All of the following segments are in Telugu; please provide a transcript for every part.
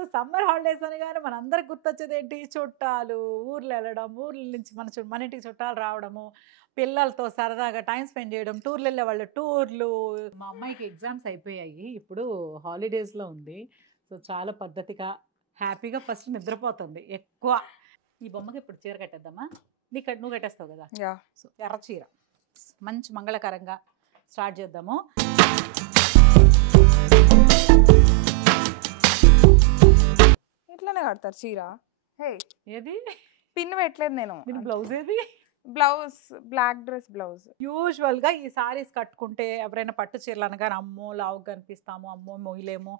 సో సమ్మర్ హాలిడేస్ అనగానే మనందరికి గుర్తొచ్చేది ఏంటి? చుట్టాలు, ఊర్లు వెళ్ళడం, ఊర్ల నుంచి మన ఇంటికి చుట్టాలు రావడము, పిల్లలతో సరదాగా టైం స్పెండ్ చేయడం, టూర్లు వెళ్ళేవాళ్ళు టూర్లు. మా అమ్మాయికి ఎగ్జామ్స్ అయిపోయాయి, ఇప్పుడు హాలిడేస్లో ఉంది. సో చాలా పద్ధతిగా హ్యాపీగా ఫస్ట్ నిద్రపోతుంది ఎక్కువ. ఈ బొమ్మకి ఇప్పుడు చీర కట్టేద్దామా? నువ్వు కట్టేస్తావు కదా. యా సో ఎర్ర చీర మంచి మంగళకరంగా స్టార్ట్ చేద్దాము. ఇట్లానే కడతారు చీర. హే ఏది పిన్ పెట్టలేదు నేను. దీని బ్లౌజ్ ఏది? Blouse black dress blouse. యూజువల్గా ఈ సారీస్ కట్టుకుంటే ఎవరైనా పట్టు చీరలు అనగానే అమ్మో లావు కనిపిస్తాము, అమ్మో మొయ్యలేము,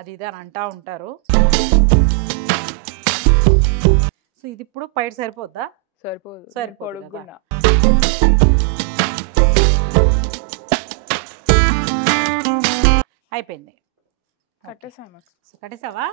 అది ఇది అని అంటూ ఉంటారు. సో ఇది ఇప్పుడు పైట సరిపోద్దా? సరిపోదు, సరిపోదు పొడుగున్నా. అయిపోయింది, కట్టేసాను. సో కట్టేసావా?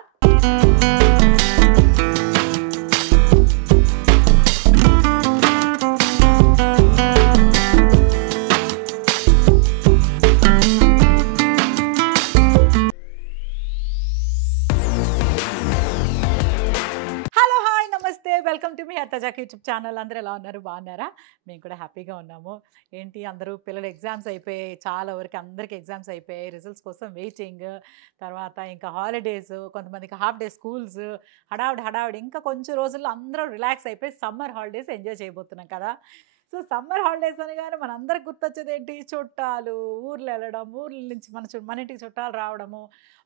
వెల్కమ్ టు మీ హర్తజాక్ యూట్యూబ్ ఛానల్. అందరూ ఎలా ఉన్నారు? బాగున్నారా? మేము కూడా హ్యాపీగా ఉన్నాము. ఏంటి అందరూ పిల్లలు ఎగ్జామ్స్ అయిపోయాయి, చాలా వరకు అందరికీ ఎగ్జామ్స్ అయిపోయాయి, రిజల్ట్స్ కోసం వెయిటింగ్. తర్వాత ఇంకా హాలిడేస్, కొంతమందికి హాఫ్ డే స్కూల్స్, హడావిడి. ఇంకా కొంచెం రోజుల్లో అందరూ రిలాక్స్ అయిపోయి సమ్మర్ హాలిడేస్ ఎంజాయ్ చేయబోతున్నాం కదా. సో సమ్మర్ హాలిడేస్ అనగానే మనందరికి గుర్తొచ్చేది ఏంటి? చుట్టాలు, ఊర్లు వెళ్ళడం, ఊర్ల నుంచి మన ఇంటికి చుట్టాలు రావడము,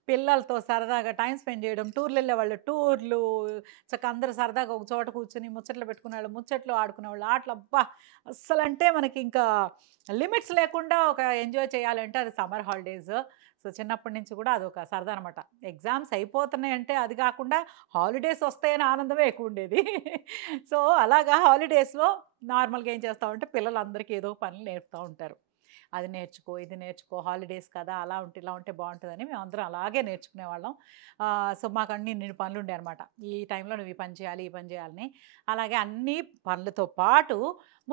పిల్లలతో సరదాగా టైం స్పెండ్ చేయడం, టూర్లు వెళ్ళేవాళ్ళు టూర్లు, చక్కగా అందరూ సరదాగా ఒక చోట కూర్చొని ముచ్చట్లు పెట్టుకునేవాళ్ళు, ముచ్చట్లు ఆడుకునేవాళ్ళు, ఆటలు. అబ్బా అస్సలు అంటే మనకి ఇంకా లిమిట్స్ లేకుండా ఒక ఎంజాయ్ చేయాలంటే అది సమ్మర్ హాలిడేస్. సో చిన్నప్పటి నుంచి కూడా అదొక సరదా అనమాట. ఎగ్జామ్స్ అయిపోతున్నాయి అంటే అది కాకుండా హాలిడేస్ వస్తాయని ఆనందమే ఎక్కువ ఉండేది. సో అలాగా హాలిడేస్లో నార్మల్గా ఏం చేస్తామంటే పిల్లలందరికీ ఏదో పనులు నేర్పుతూ ఉంటారు. అది నేర్చుకో, ఇది నేర్చుకో, హాలిడేస్ కదా, అలా ఉంటే ఇలా ఉంటే బాగుంటుందని మేము అందరం అలాగే నేర్చుకునేవాళ్ళం. సో మాకు అన్ని పనులు ఉండే అనమాట. ఈ టైంలో నువ్వు ఈ పని చేయాలి, ఈ పని చేయాలని. అలాగే అన్ని పనులతో పాటు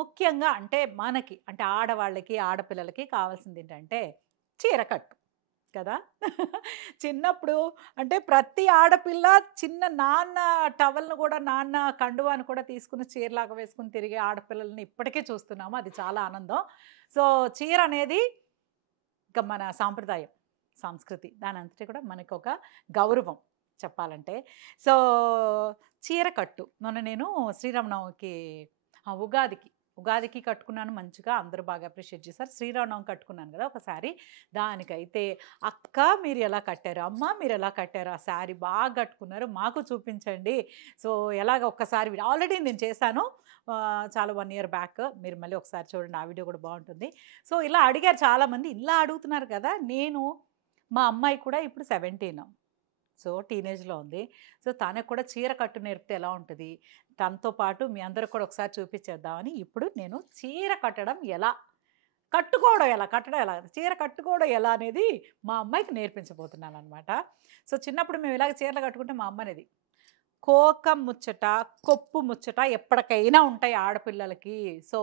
ముఖ్యంగా అంటే మనకి అంటే ఆడవాళ్ళకి, ఆడపిల్లలకి కావాల్సింది ఏంటంటే చీర కట్టు కదా. చిన్నప్పుడు అంటే ప్రతి ఆడపిల్ల చిన్న నాన్న టవల్ను కూడా, నాన్న కండువాని కూడా తీసుకుని చీరలాగా వేసుకుని తిరిగే ఆడపిల్లల్ని ఇప్పటికే చూస్తున్నాము. అది చాలా ఆనందం. సో చీర అనేది ఇంకా మన సాంప్రదాయం, సంస్కృతి, దాని అంతటి కూడా మనకు ఒక గౌరవం చెప్పాలంటే. సో చీర కట్టు మొన్న నేను శ్రీరామనవమికి, ఉగాదికి కట్టుకున్నాను. మంచిగా అందరూ బాగా అప్రిషియేట్ చేశారు. శ్రీరామనవమి కట్టుకున్నాను కదా ఒకసారి. దానికైతే అక్క మీరు ఎలా కట్టారు, అమ్మ మీరు ఎలా కట్టారు, ఆ శారీ బాగా కట్టుకున్నారు, మాకు చూపించండి. సో ఎలాగ ఒక్కసారి ఆల్రెడీ నేను చేశాను చాలా 1 year బ్యాక్. మీరు మళ్ళీ ఒకసారి చూడండి, ఆ వీడియో కూడా బాగుంటుంది. సో ఇలా అడిగారు చాలామంది, ఇలా అడుగుతున్నారు కదా. మా అమ్మాయి కూడా ఇప్పుడు 17, సో టీనేజ్లో ఉంది. సో తనకు కూడా చీర కట్టు నేర్పితే ఎలా ఉంటుంది, తనతో పాటు మీ అందరికి కూడా ఒకసారి చూపించేద్దామని ఇప్పుడు నేను చీర కట్టడం ఎలా, కట్టడం ఎలా, చీర కట్టుకోవడం ఎలా అనేది మా అమ్మాయికి నేర్పించబోతున్నాను అనమాట. సో చిన్నప్పుడు మేము ఇలాగ చీరలు కట్టుకుంటే మా అమ్మ అనేది కోకం ముచ్చట, కొప్పు ముచ్చట ఎప్పటికైనా ఉంటాయి ఆడపిల్లలకి. సో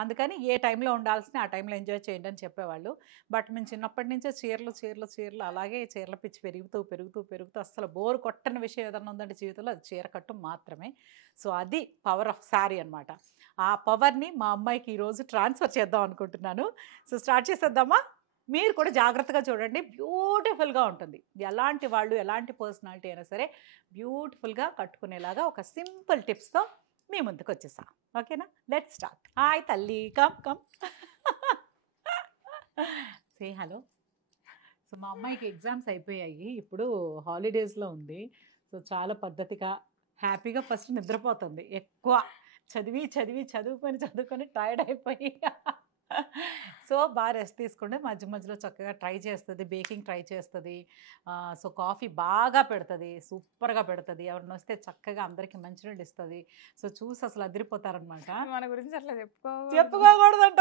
అందుకని ఏ టైంలో ఉండాల్సిన ఆ టైంలో ఎంజాయ్ చేయండి అని చెప్పేవాళ్ళు. బట్ మేము చిన్నప్పటి నుంచే చీరలు అలాగే చీరల పిచ్చి పెరుగుతూ అస్సలు బోరు కొట్టని విషయం ఏదన్నా ఉందంటే జీవితంలో అది చీర కట్టు మాత్రమే. సో అది పవర్ ఆఫ్ శారీ అనమాట. ఆ పవర్ని మా అమ్మాయికి ఈరోజు ట్రాన్స్ఫర్ చేద్దాం అనుకుంటున్నాను. సో స్టార్ట్ చేసేద్దామా? మీరు కూడా జాగ్రత్తగా చూడండి, బ్యూటిఫుల్గా ఉంటుంది. ఎలాంటి వాళ్ళు, ఎలాంటి పర్సనాలిటీ అయినా సరే బ్యూటిఫుల్గా కట్టుకునేలాగా ఒక సింపుల్ టిప్స్తో మీ ముందుకు వచ్చేసా. ఓకేనా? Let's start. హాయ్ తల్లి, కమ్ సే హలో. సో మా అమ్మాయికి ఎగ్జామ్స్ అయిపోయాయి, ఇప్పుడు హాలిడేస్లో ఉంది. సో చాలా పద్ధతిగా హ్యాపీగా ఫస్ట్ నిద్రపోతుంది ఎక్కువ. చదువుకొని టైర్డ్ అయిపోయి సో బాగా రెస్ట్ తీసుకుంటే మధ్యలో చక్కగా ట్రై చేస్తుంది, బేకింగ్ ట్రై చేస్తుంది. సో కాఫీ బాగా పెడుతుంది, సూపర్గా పెడుతుంది. ఎవరిని వస్తే చక్కగా అందరికీ మంచినీళ్ళు ఇస్తుంది. సో చూసి అసలు అదిరిపోతారనమాట. మన గురించి అట్లా చెప్పుకోకూడదంట.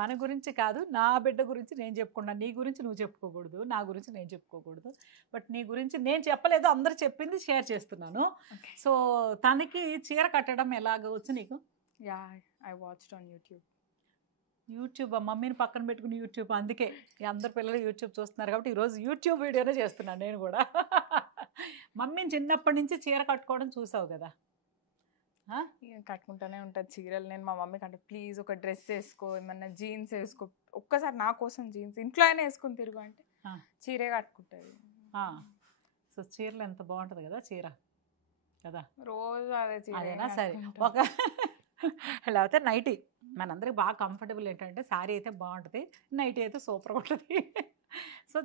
మన గురించి కాదు, నా బిడ్డ గురించి నేను చెప్పుకున్నాను. నీ గురించి నువ్వు చెప్పుకోకూడదు, నా గురించి నేను చెప్పుకోకూడదు. బట్ నీ గురించి నేను చెప్పలేదు, అందరు చెప్పింది షేర్ చేస్తున్నాను. సో తనకి చీర కట్టడం ఎలాగ వచ్చు నీకు? Yeah, I watched on YouTube. మమ్మీని పక్కన పెట్టుకుని యూట్యూబ్. అందుకే అందరు పిల్లలు యూట్యూబ్ చూస్తున్నారు కాబట్టి ఈరోజు యూట్యూబ్ వీడియోనే చేస్తున్నాను నేను కూడా. మమ్మీని చిన్నప్పటి నుంచి చీర కట్టుకోవడం చూసావు కదా. కట్టుకుంటూనే ఉంటుంది చీరలు. నేను మా మమ్మీకి అంటే ప్లీజ్ ఒక డ్రెస్ వేసుకో, ఏమన్నా జీన్స్ వేసుకో, ఒక్కసారి నా కోసం జీన్స్ ఇంట్లో అయినా వేసుకుని తిరుగు అంటే చీరే కట్టుకుంటుంది. సో చీరలు ఎంత బాగుంటుంది కదా చీర కదా, రోజు అదే చీర. అదేనా సరే ఒక లేకపోతే నైటీ మనందరికి బాగా కంఫర్టబుల్ ఏంటంటే శారీ అయితే బాగుంటుంది, నైటీ అయితే సూపర్గా ఉంటుంది. సో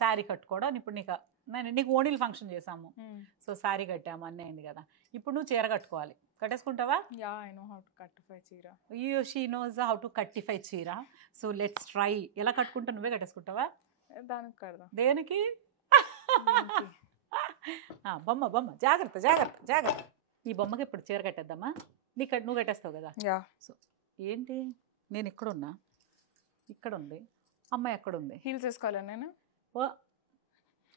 శారీ కట్టుకోవడం ఇప్పుడు నీకు ఓణీలు ఫంక్షన్ చేసాము, సో శారీ కట్టాము అన్నీ అయింది కదా, ఇప్పుడు నువ్వు చీర కట్టుకోవాలి. కట్టేసుకుంటావా? Yeah I know how to కట్టిఫై చీర. షీ నోస్ హౌ టు కట్టిఫై చీర. So let's try. ఎలా కట్టుకుంటావు? నువ్వే కట్టేసుకుంటావా? దానికి కడదాం. దేనికి? బొమ్మ బొమ్మ జాగ్రత్త జాగ్రత్త జాగ్రత్త. ఈ బొమ్మకి ఇప్పుడు చీర కట్టేద్దామా? నువ్వు కట్టేస్తావు కదా. యా. సో ఏంటి, నేను ఇక్కడున్నా, ఇక్కడ ఉంది, అమ్మాయి ఎక్కడుంది? హీల్స్ వేసుకోవాలా నేను? ఓ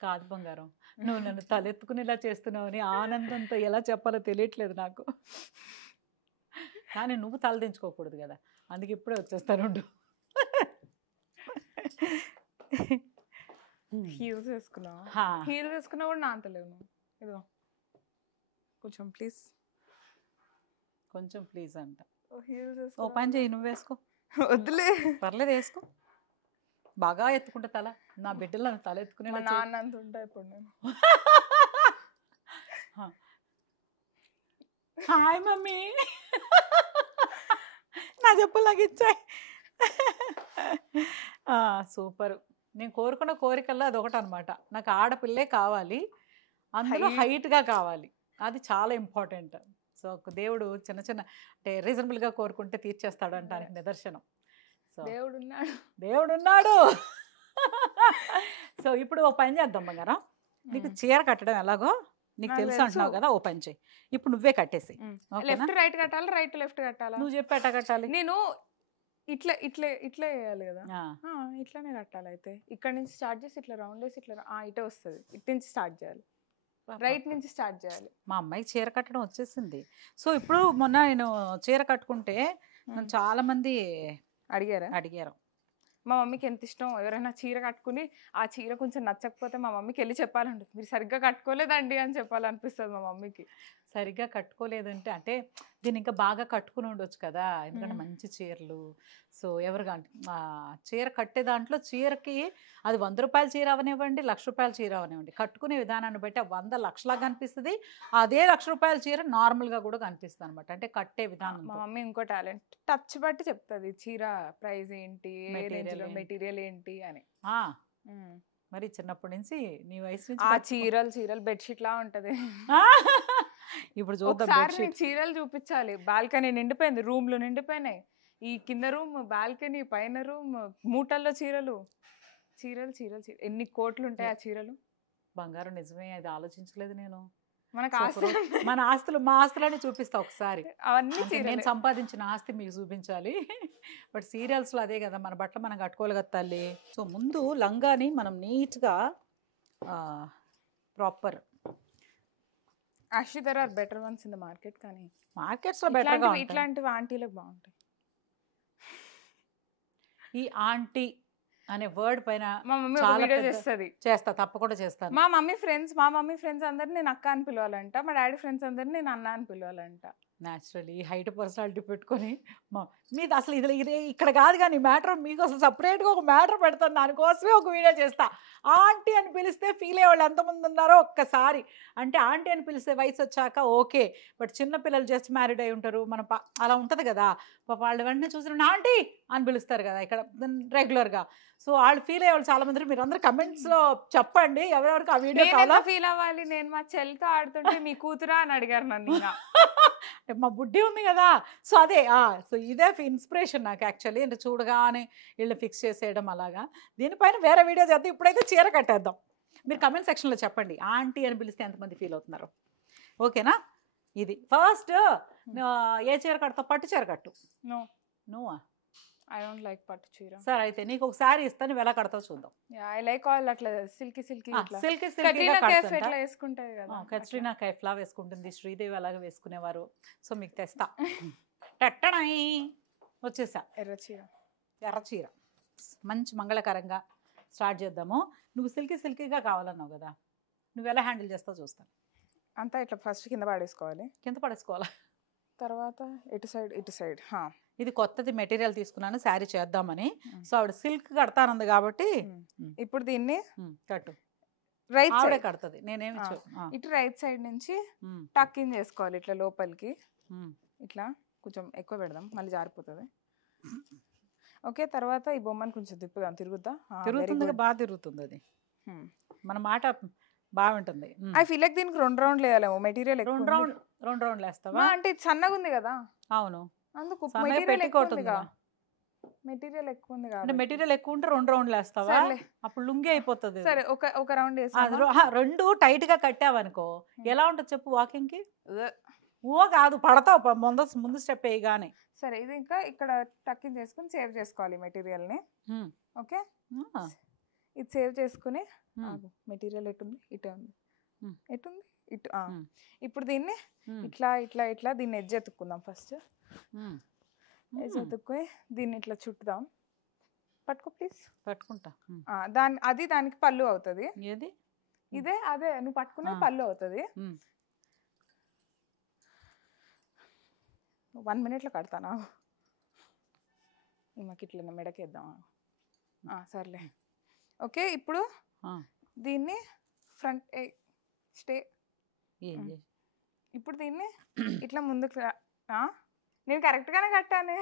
కాదు బంగారం, నువ్వు నన్ను తలెత్తుకునేలా చేస్తున్నావని ఆనందంతో ఎలా చెప్పాలో తెలియట్లేదు నాకు. కానీ నువ్వు తలదించుకోకూడదు కదా, అందుకే ఇప్పుడే వచ్చేస్తానుండు. హీల్స్ వేసుకున్నావా? హీల్స్ వేసుకున్నా కూడా నా అంతలేవు నువ్వు. ఇదిగో కొంచెం ప్లీజ్, కొంచెం ప్లీజ్ అంట. హీల్స్ ఓ పని చేయి, నువ్వు వేసుకో. వద్దులే, పర్లేదు వేసుకో. బాగా ఎత్తుకుంటే తల, నా బిడ్డలు తల ఎత్తుకునే నాన్న అంత ఉంటాయి ఇప్పుడు నేను. హాయ్ మమ్మీ, నా చెప్పులు నాకు ఇచ్చాయి. సూపర్. నేను కోరుకున్న కోరికల్లో అదొకటి అనమాట. నాకు ఆడపిల్లే కావాలి, అందులో హైట్గా కావాలి, అది చాలా ఇంపార్టెంట్. సో దేవుడు చిన్న చిన్న అంటే రీజనబుల్గా కోరుకుంటే తీర్చేస్తాడు అంటానికి నిదర్శనం. సో దేవుడు ఉన్నాడు. సో ఇప్పుడు ఓ పని చేద్దాం బంగారం, నీకు చీర కట్టడం ఎలాగో నీకు తెలుసు అంటున్నావు కదా, ఓ పని చేయి. ఇప్పుడు నువ్వే కట్టేసి. లెఫ్ట్ రైట్ కట్టాలి, రైట్ లెఫ్ట్ కట్టాలా? నువ్వు చెప్పేట కట్టాలి. నేను ఇట్లా ఇట్లా ఇట్లా వేయాలి కదా, ఇట్లానే కట్టాలి. అయితే ఇక్కడ నుంచి స్టార్ట్ చేసి ఇట్లా రౌండ్ వేసి ఇట్లా ఇటే వస్తుంది, ఇటు నుంచి స్టార్ట్ చేయాలి, రైట్ నుంచి స్టార్ట్ చేయాలి. మా అమ్మాయికి చీర కట్టడం వచ్చేసింది. సో ఇప్పుడు మొన్న నేను చీర కట్టుకుంటే చాలా మంది అడిగారు మా మమ్మీకి ఎంత ఇష్టం. ఎవరైనా చీర కట్టుకుని ఆ చీర కొంచెం నచ్చకపోతే మా మమ్మీకి వెళ్ళి చెప్పాలంటే మీరు సరిగ్గా కట్టుకోలేదండి అని చెప్పాలనిపిస్తుంది మా మమ్మీకి. సరిగ్గా కట్టుకోలేదంటే అంటే దీన్ని ఇంకా బాగా కట్టుకుని ఉండొచ్చు కదా, ఎందుకంటే మంచి చీరలు. సో ఎవరుగా చీర కట్టే దాంట్లో చీరకి అది 100 రూపాయల చీర అవనివ్వండి, 1,00,000 రూపాయల చీర అవనివ్వండి, కట్టుకునే విధానాన్ని బట్టి 100 లక్షలాగా కనిపిస్తుంది, అదే 1,00,000 రూపాయల చీర నార్మల్గా కూడా కనిపిస్తుంది అనమాట. అంటే కట్టే విధానం. మా మమ్మీ ఇంకో టాలెంట్, టచ్ బట్టి చెప్తుంది చీర ప్రైస్ ఏంటి, మెటీరియల్ ఏంటి అని. మరి చిన్నప్పటి నుంచి నీ వయసు నుంచి ఆ చీరలు బెడ్షీట్ లా ఉంటది. ఇప్పుడు చూద్దాం, చీరలు చూపించాలి. బాల్కనీ నిండిపోయింది, రూమ్లు నిండిపోయినాయి, ఈ కింద రూమ్, బాల్కనీ, పైన రూమ్, మూటల్లో చీరలు. ఎన్ని కోట్లు ఉంటాయి ఆ చీరలు. బంగారం నిజమే, అది ఆలోచించలేదు నేను. మనకు మన ఆస్తులు, మా ఆస్తులని చూపిస్తా ఒకసారి. అవన్నీ నేను సంపాదించిన ఆస్తి మీకు చూపించాలి. బట్ సీరియల్స్లో అదే కదా, మన బట్టలు మనం కట్టుకోగలగాలి. సో ముందు లంగాని మనం నీట్గా proper. Actually there are better ones in the market, కానీ మార్కెట్స్లో బెటర్గా ఇట్లాంటివి ఆంటీలకు బాగుంటాయి. ఈ ఆంటీ అనే వర్డ్ పైన మా మమ్మీ వీడియో చేస్తా, తప్పకుండా చేస్తాను. మా మమ్మీ ఫ్రెండ్స్ అందరిని నేను అక్క అని పిలవాలంట, మా డాడీ ఫ్రెండ్స్ అందరిని నేను అన్న అని పిలవాలంట. న్యాచురల్లీ హైట్ పర్సనాలిటీ పెట్టుకొని మీది అసలు ఇది ఇక్కడ కాదు కానీ మ్యాటర్, మీకు అసలు సపరేట్గా ఒక మ్యాటర్ పెడతాను, దానికోసమే ఒక వీడియో చేస్తా. ఆంటీ అని పిలిస్తే ఫీల్ అయ్యేవాళ్ళు ఎంతమంది ఉన్నారో ఒక్కసారి. అంటే ఆంటీ అని పిలిస్తే వయసు వచ్చాక ఓకే, బట్ చిన్నపిల్లలు జస్ట్ మ్యారీడ్ అయి ఉంటారు, మన అలా ఉంటుంది కదా, వాళ్ళు వెంటనే చూసిన ఆంటీ అని పిలుస్తారు కదా ఇక్కడ రెగ్యులర్గా. సో వాళ్ళు ఫీల్ అయ్యేవాళ్ళు చాలా మంది. మీరు అందరూ కమెంట్స్లో చెప్పండి ఎవరెవరికి ఆ వీడియో కావాలో. ఫీల్ అవ్వాలి, నేను మా చెల్లితో ఆడుతుంటే మీ కూతురా అని అడిగారు నన్ను. మా బుడ్డి ఉంది కదా, సో అదే. సో ఇదే ఇన్స్పిరేషన్ నాకు యాక్చువల్లీ. అంటే చూడగానే వీళ్ళు ఫిక్స్ చేసేయడం అలాగా. దీనిపైన వేరే వీడియో చేద్దాం, ఇప్పుడైతే చీర కట్టేద్దాం. మీరు కమెంట్ సెక్షన్లో చెప్పండి ఆంటీ అని పిలిస్తే ఎంతమంది ఫీల్ అవుతున్నారు. ఓకేనా? ఇది ఫస్ట్ ఏ చీర కడతావు? పట్టు చీర కట్టు. నువ్వా? I don't like పట్టు చీర. సరే అయితే నీకు ఒక సారీ ఇస్తాను, నువ్వు ఎలా కడతావు చూద్దాం. I like all అట్లా సిల్కీ కట్రీనా వేసుకుంటాయి కదా, కట్రీనా కైఫ్ లా వేసుకుంటుంది, శ్రీదేవి అలాగే వేసుకునేవారు. సో మీకు తెస్తా. టట్టణై వచ్చేసా. ఎర్ర చీర మంచి మంగళకరంగా స్టార్ట్ చేద్దాము. నువ్వు సిల్కీగా కావాలన్నావు కదా, నువ్వు ఎలా హ్యాండిల్ చేస్తావు చూస్తాను. అంతా ఇట్లా ఫస్ట్ కింద పడేసుకోవాలి. కింద పడేసుకోవాలా? తర్వాత ఇటు సైడ్ ఇది కొత్తది మెటీరియల్ తీసుకున్నాను శారీ చేద్దామని. సో ఆవిడ సిల్క్ కడతానంది కాబట్టి ఇప్పుడు దీన్ని కట్టు. రైట్ ఆవిడే సైడ్ కడుతుంది, నేనేమి ఇటు రైట్ సైడ్ నుంచి టక్ ఇన్ చేసుకోవాలి ఇట్లా లోపలికి. ఇట్లా కొంచెం ఎక్కువ పెడదాం, మళ్ళీ జారిపోతుంది. ఓకే, తర్వాత ఈ బొమ్మను కొంచెం తిప్పుదాం. తిరుగుద్దా? తిరుగుతుంది, బాగా తిరుగుతుంది అది. మన మాట బాగుంటుంది. ఐ ఫీల్ లైక్ దీనికి 2 రౌండ్లు వేయాలేమో. మెటీరియల్ 2 రౌండ్లు వేస్తావా? అంటే ఇది సన్నగా ఉంది కదా. అవును, అందుకు సన్నగా మెటీరియల్ ఎక్కువ ఉంది పెట్టికోటుందిగా. మెటీరియల్ ఎక్కువ ఉంది అంటే కాబట్టి మెటీరియల్ ఎక్కువ ఉంటే 2 రౌండ్లు వేస్తావా? సర్లే. అప్పుడు లుంగి అయిపోతుంది. సరే, ఒక రౌండ్ వేసి 2 టైట్ గా కట్టావనుకో ఎలా ఉంటుంది చెప్పు వాకింగ్ కి? ఓ కాదు, పడతావు ముందు స్టెప్ వేయగానే. సరే, ఇది ఇంకా ఇక్కడ టక్ ఇన్ చేసుకుని సేవ్ చేసుకోవాలి మెటీరియల్ ని. ఓకే, ఇది సేవ్ చేసుకుని మెటీరియల్ ఎటుంది? ఇటే ఉంది. ఎటుంది? ఇటు. ఇప్పుడు దీన్ని ఇట్లా ఇట్లా ఇట్లా దీన్ని ఎడ్జ్ ఎత్తుక్కుందాం. ఫస్ట్ ఎడ్జ్ ఎత్తుక్కుని దీన్ని ఇట్లా చుట్టుదాం. పట్టుకో ప్లీజ్. పట్టుకుంటా. అది దానికి పళ్ళు అవుతుంది. ఏది? ఇదే అదే నువ్వు పట్టుకునే పళ్ళు అవుతుంది. 1 minute కడతానా? మాకు ఇట్లా మెడకేద్దాం. సర్లే. ఓకే, ఇప్పుడు దీన్ని ఫ్రంట్ స్టే. ఇప్పుడు దీన్ని ఇట్లా ముందుకు. నేను కరెక్ట్గానే కట్టాను.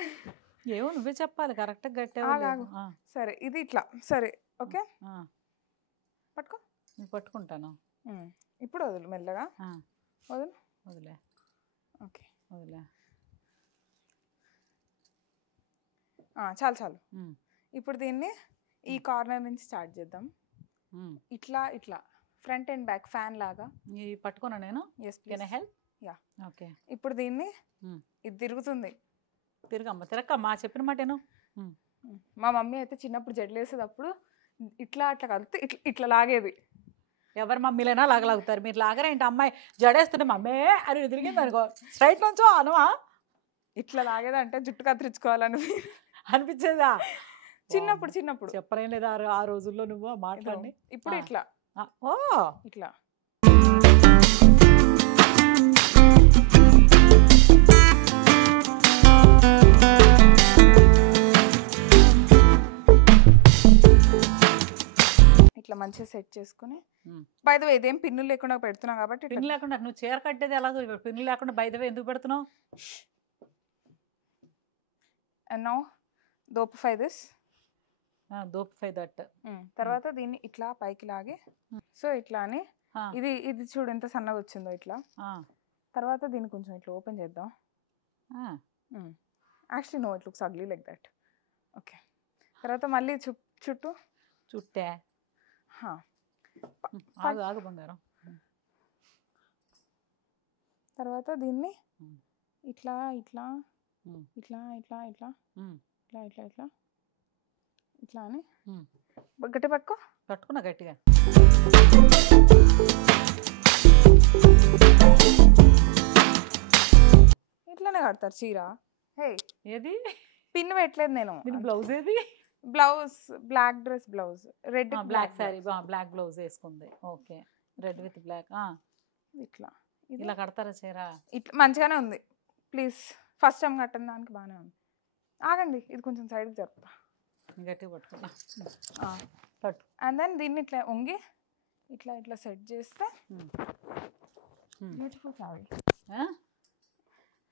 ఏమో నువ్వే చెప్పాలి కరెక్ట్గా కట్టావు. సరే, ఇది ఇట్లా. సరే, ఓకే, పట్టుకో. పట్టుకుంటాను. ఇప్పుడు వదులు, మెల్లగా వదులు. వదిలే. ఓకే, వదిలే. చాలు. ఇప్పుడు దీన్ని ఈ కార్నర్ నుంచి స్టార్ట్ చేద్దాం. ఇట్లా ఇట్లా ఫ్రంట్ అండ్ బ్యాక్ ఫ్యాన్ లాగా. పట్టుకున్నా నేను. హెల్ప్. Yeah, okay. ఇప్పుడు దీన్ని ఇది తిరుగుతుంది. తిరగమ్మా చెప్పిన మాటేను. మా మమ్మీ అయితే చిన్నప్పుడు జడలు వేసేటప్పుడు ఇట్లా అట్లా కలిపితే ఇట్లా ఇట్లా లాగేది. ఎవరు మమ్మీలైనా లాగలాగుతారు, మీరు లాగరేంటి? అమ్మాయి జడేస్తుంటే మమ్మీ అని తిరిగింది అనుకో, స్ట్రైట్ నుంచో అనువా ఇట్లా లాగేదంటే జుట్టు కత్తిరించుకోవాలని అనిపించేదా? చిన్నప్పుడు చెప్పలేం లేదా ఆ రోజుల్లో నువ్వు మాట్లాడి. ఇప్పుడు ఇట్లా ఇట్లా. ఇట్లా మంచిగా సెట్ చేసుకుని, బై ద వే ఇదేం పిన్నులు లేకుండా పెడుతున్నావు కాబట్టి. పిన్ను లేకుండా నువ్వు చీర కట్టేది ఎలాగో, పిన్ను లేకుండా బై ద వే ఎందుకు పెడుతున్నావు? And now dopify this. dopify that. తర్వాత దీన్ని ఇట్లా పైకి లాగి, సో ఇట్లా అని ఇది చూడు ఎంత సన్నగా వచ్చిందో ఇట్లా. తర్వాత దీన్ని కొంచెం ఇట్లా ఓపెన్ చేద్దాం. Actually no, it looks ugly like that. Okay, తర్వాత మళ్ళీ చుట్టూ చుట్టే. ఆగు బంగారం. తర్వాత దీన్ని ఇట్లా ఇట్లా ఇట్లా ఇట్లా ఇట్లా ఇట్లా ఇట్లా ఇట్లా ఇట్లా అని గట్టి పట్టుకున్నా గట్టిగా. ఇట్లానే కడతారు చీర. హే, ఏది పిన్ పెట్టలేదు నేను. బ్లౌజ్ ఏది? Blouse black dress blouse, red black sari, black blouse వేసుకుంది. Okay, red with black. ఇట్లా ఇలా కడతారా చీర? ఇట్లా మంచిగానే ఉంది. ప్లీజ్, ఫస్ట్ టైం కట్టిన దానికి బాగానే ఉంది. ఆగండి, ఇది కొంచెం సైడ్కి జరుపుతా. గట్టిగా పట్టుకున్నా. అండ్ దెన్ దీన్ని ఇట్లా వంగి ఇట్లా ఇట్లా సెట్ చేస్తే బ్యూటిఫుల్ సారీ.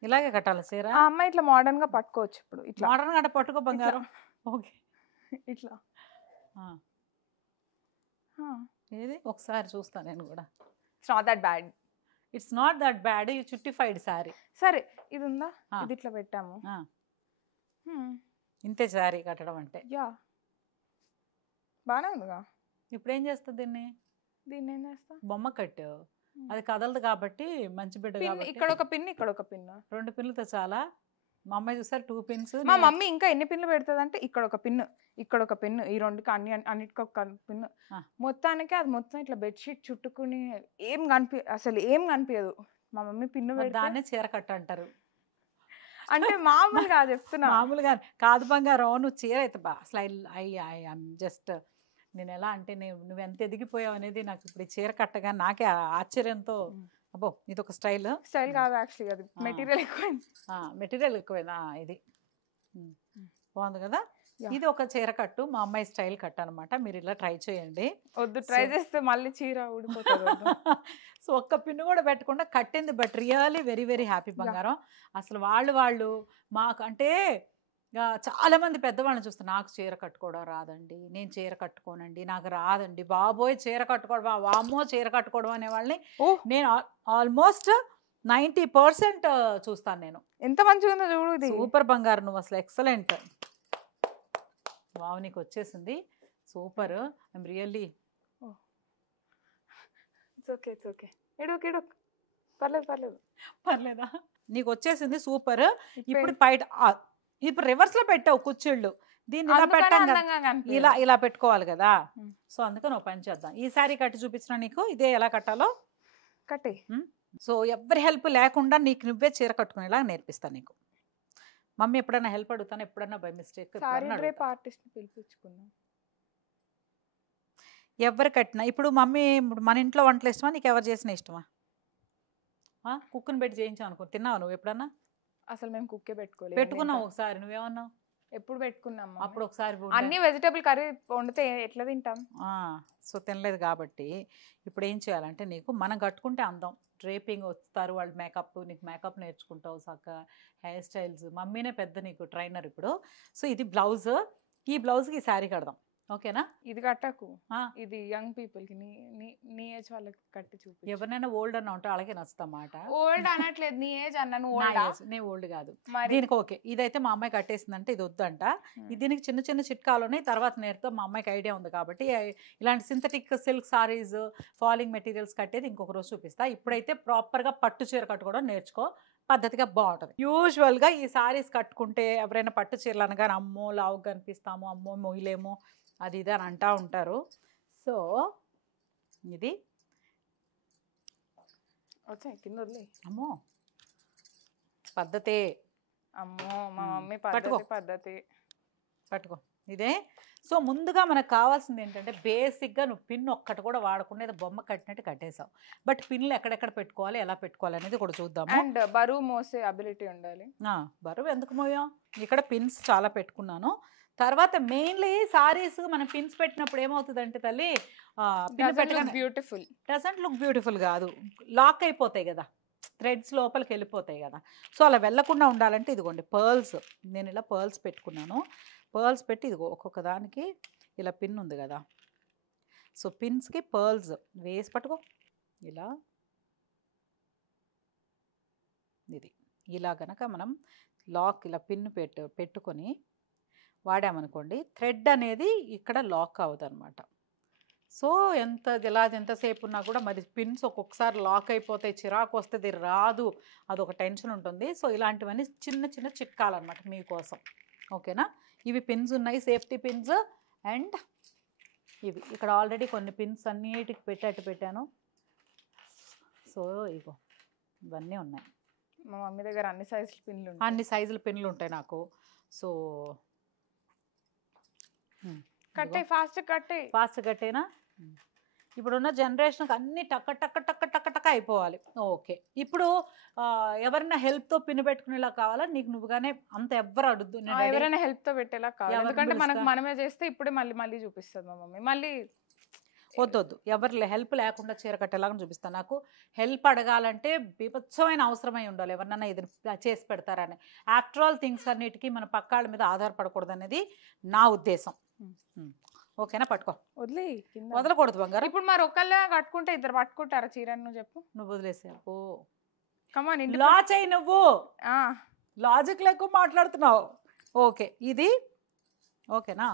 ఇలాగే కట్టాలి చీర? ఆ అమ్మాయి ఇట్లా మోడర్న్ గా పట్టుకోవచ్చు. ఇప్పుడు ఇట్లా మోడర్న్ గా పట్టుకో బంగారం. ఓకే, ఇట్లా. ఏది ఒకసారి చూస్తా నేను కూడా. It's not that bad. It's not that bad. You చుట్టిఫైడ్ సారీ. సరే, ఇది ఉందా? ఇది ఇట్లా పెట్టాము. ఇంతే సారీ కట్టడం అంటే. యా, బాగానే ఉందిగా. ఇప్పుడు ఏం చేస్తుంది దీన్ని? దీన్ని ఏం చేస్తా? బొమ్మ కట్టు, అది కదలదు కాబట్టి మంచి బిడ్డ. ఇక్కడ ఒక పిన్, ఇక్కడ ఒక పిన్, 2 పిన్నులతో చాలా. మా అమ్మాయి చూసారు 2 పిన్స్. మా మమ్మీ ఇంకా ఎన్ని పిన్లు పెడుతుంది అంటే ఇక్కడ ఒక పిన్, ఇక్కడ ఒక పిన్, ఈ రెండుకి అన్నిటికి ఒక పిన్. మొత్తానికి అది మొత్తం ఇట్లా బెడ్షీట్ చుట్టుకుని అసలు ఏం కనిపించదు. మా మమ్మీ పిన్ను దాన్నే చీర కట్ట అంటారు. అంటే మామూలుగా చెప్తున్నా. మామూలుగా కాదు బంగారం, నువ్వు చీర అయితే అసలు జస్ట్ నేను ఎలా అంటే నువ్వు ఎంత ఎదిగిపోయావు అనేది నాకు ఇప్పుడు ఈ చీర కట్టగా నాకే ఆశ్చర్యంతో అబ్బో ఇది ఒక స్టైల్ కాదు యాక్చువల్లీ అది మెటీరియల్ ఎక్కువైంది. మెటీరియల్ ఎక్కువైనా ఇది బాగుంది కదా. ఇది ఒక చీర కట్టు, మా అమ్మాయి స్టైల్ కట్ అనమాట. మీరు ఇలా ట్రై చేయండి. వద్దు, ట్రై చేస్తే మళ్ళీ చీర ఊడిపోతుంది. సో ఒక్క పిన్ను కూడా పెట్టకుండా కట్టింది, but really very very happy బంగారం. అసలు వాళ్ళు మాకు అంటే చాలా మంది పెద్దవాళ్ళని చూస్తే నాకు చీర కట్టుకోవడం రాదండి, నేను చీర కట్టుకోనండి, నాకు రాదండి, బాబోయ్ చీర కట్టుకోవడం, వామ్మో చీర కట్టుకోవడం అనే వాళ్ళని నేను ఆల్మోస్ట్ 90% చూస్తాను నేను. ఎంత మంచిగా ఉందో చూడు, ఇది సూపర్ బంగారం, నువ్వు అసలు ఎక్సలెంట్. వావ్ నీకు వచ్చేసింది, super. I'm really okay okay. ఎడోకి పర్లేదు పర్లేదా, నీకు వచ్చేసింది సూపర్. ఇప్పుడు బయట ఇప్పుడు రివర్స్ లో పెట్టావు కుచ్చిళ్ళు, దీన్ని ఇలా పెట్టాం కదా, ఇలా పెట్టుకోవాలి కదా. సో అందుకని ఒక పని చేద్దాం, ఈ సారీ కట్టి చూపించిన నీకు ఇదే ఎలా కట్టాలో కట్టి. సో ఎవరి హెల్ప్ లేకుండా నీకు నువ్వే చీర కట్టుకునేలా నేర్పిస్తాను నీకు. మమ్మీ ఎప్పుడైనా హెల్ప్ అడుగుతాను, ఎప్పుడన్నా బై మిస్టేక్ పిలిపించుకున్నాం. ఎవరు కట్టినా ఇప్పుడు మమ్మీ మన ఇంట్లో వంటలు ఇష్టమా, నీకు ఎవరు చేసిన ఇష్టమా? కుక్కుని పెట్టి చేయించావు అనుకో, తిన్నావు నువ్వు ఎప్పుడన్నా? అసలు మేము కుక్కే పెట్టుకున్నావు ఒకసారి, నువ్వేమన్నావు? ఎప్పుడు పెట్టుకున్నాం అప్పుడు ఒకసారి అన్ని వెజిటబుల్ కర్రీ వండితే ఎట్లా తింటాం? సో తినలేదు కాబట్టి ఇప్పుడు ఏం చేయాలంటే, నీకు మనం కట్టుకుంటే అందం, డ్రేపింగ్ వస్తారు వాళ్ళు, మేకప్, నీకు మేకప్ నేర్చుకుంటావు చక్కగా, హెయిర్ స్టైల్స్, మమ్మీనే పెద్ద నీకు ట్రైనర్ ఇప్పుడు. సో ఇది బ్లౌజ్, ఈ బ్లౌజ్కి ఈ శారీ కడదాం, ఓకేనా? ఇది కట్టకు, ఇది యంగ్ పీపుల్ కి, నీ ఏజ్ వాళ్ళకి కట్టి చూపి. ఎవరినైనా ఓల్డ్ అన్న ఉంటే అలాగే నచ్చుతామాట. ఓల్డ్ అనట్లేదు, నీ ఏజ్ అన్నాను. నేను ఓల్డ్ కాదు దీనికి. ఓకే ఇదైతే మా అమ్మాయి కట్టేసిందంటే ఇది వద్దంట. దీనికి చిన్న చిన్న చిట్కాలు ఉన్నాయి, తర్వాత నేర్తో మా అమ్మాయికి ఐడియా ఉంది కాబట్టి. ఇలాంటి synthetic silk saris, falling materials కట్టేది ఇంకొక రోజు చూపిస్తా. ఇప్పుడైతే ప్రాపర్గా పట్టు చీర కట్టుకోవడం నేర్చుకో, పద్ధతిగా బాగుంటుంది. యూజువల్గా ఈ సారీస్ కట్టుకుంటే ఎవరైనా పట్టు చీరలు అనగానే అమ్మో లావు కనిపిస్తాము, అమ్మో మొయ్యలేము, అది ఇది అని అంటూ ఉంటారు. సో ఇది కింద వదిలే. అమ్మో పద్ధతే, అమ్మో మా మమ్మీ పద్ధతి పట్టుకో ఇదే. సో ముందుగా మనకు కావాల్సింది ఏంటంటే, బేసిక్గా నువ్వు పిన్ ఒక్కటి కూడా వాడకుండా బొమ్మ కట్టినట్టు కట్టేసావు, బట్ పిన్లు ఎక్కడెక్కడ పెట్టుకోవాలి, ఎలా పెట్టుకోవాలి అనేది కూడా చూద్దాము. అండ్ బరువు మోసే అబిలిటీ ఉండాలి. బరువు ఎందుకు మోయాం, ఇక్కడ పిన్స్ చాలా పెట్టుకున్నాను. తర్వాత మెయిన్లీ సారీస్ మనం పిన్స్ పెట్టినప్పుడు ఏమవుతుందంటే తల్లి, బ్యూటిఫుల్ డజంట్ లుక్ బ్యూటిఫుల్ కాదు, లాక్ అయిపోతాయి కదా, థ్రెడ్స్ లోపలికి వెళ్ళిపోతాయి కదా. సో అలా వెళ్ళకుండా ఉండాలంటే ఇదిగోండి పర్ల్స్, నేను ఇలా పర్ల్స్ పెట్టుకున్నాను. పర్ల్స్ పెట్టి ఇదిగో ఒక్కొక్క దానికి ఇలా పిన్ ఉంది కదా, సో పిన్స్కి పర్ల్స్ వేసి పట్టుకో, ఇలా ఇది ఇలా గనక మనం లాక్ ఇలా పిన్ పెట్టుకొని వాడామనుకోండి, థ్రెడ్ అనేది ఇక్కడ లాక్ అవుతుంది అనమాట. సో ఎంతసేపు ఉన్నా కూడా మరి పిన్స్ ఒక్కొక్కసారి లాక్ అయిపోతాయి, చిరాకు వస్తుంది, రాదు, అదొక టెన్షన్ ఉంటుంది. సో ఇలాంటివన్నీ చిన్న చిన్న చిట్కాలు అనమాట మీకోసం, ఓకేనా? ఇవి పిన్స్ ఉన్నాయి, సేఫ్టీ పిన్స్. అండ్ ఇవి ఇక్కడ ఆల్రెడీ కొన్ని పిన్స్ అన్నిటికి పెట్టాను. సో ఇగో ఇవన్నీ ఉన్నాయి. మా మమ్మీ దగ్గర అన్ని సైజుల పిన్లు ఉంటాయి నాకు. సో ఫాస్ట్ కట్టేనా? ఇప్పుడున్న జనరేషన్కి అన్ని టక్క అయిపోవాలి. ఓకే ఇప్పుడు ఎవరైనా హెల్ప్తో పిన్ పెట్టుకునేలా కావాలా, నీకు నువ్వుగానే అంత ఎవరు అడుగుద్దు, ఎవరైనా హెల్ప్తో పెట్టేలా కావాలి, ఎందుకంటే మనకు మనమే చేస్తే ఇప్పుడే మళ్ళీ చూపిస్తుంది మా మమ్మీ. మళ్ళీ వద్దు ఎవరు హెల్ప్ లేకుండా చీర కట్టేలాగా చూపిస్తాను. నాకు హెల్ప్ అడగాలంటే బీభత్సమైన అవసరమై ఉండాలి, ఎవరినైనా ఇది చేసి పెడతారని. ఆఫ్టర్ ఆల్ థింగ్స్ అన్నిటికీ మన పక్కాళ్ళ మీద ఆధారపడకూడదు అనేది నా ఉద్దేశం, ఓకేనా? పట్టుకో, వదలకూడదు బంగారం. ఇప్పుడు మరి ఒకళ్ళే కట్టుకుంటే ఇద్దరు పట్టుకుంటారా చీరని? నువ్వు చెప్పు. నువ్వు వదిలేసావు, కమాన్ లా చేయి, నువ్వు లాజిక్ ఎక్కువ మాట్లాడుతున్నావు. ఓకే ఇది ఓకేనా,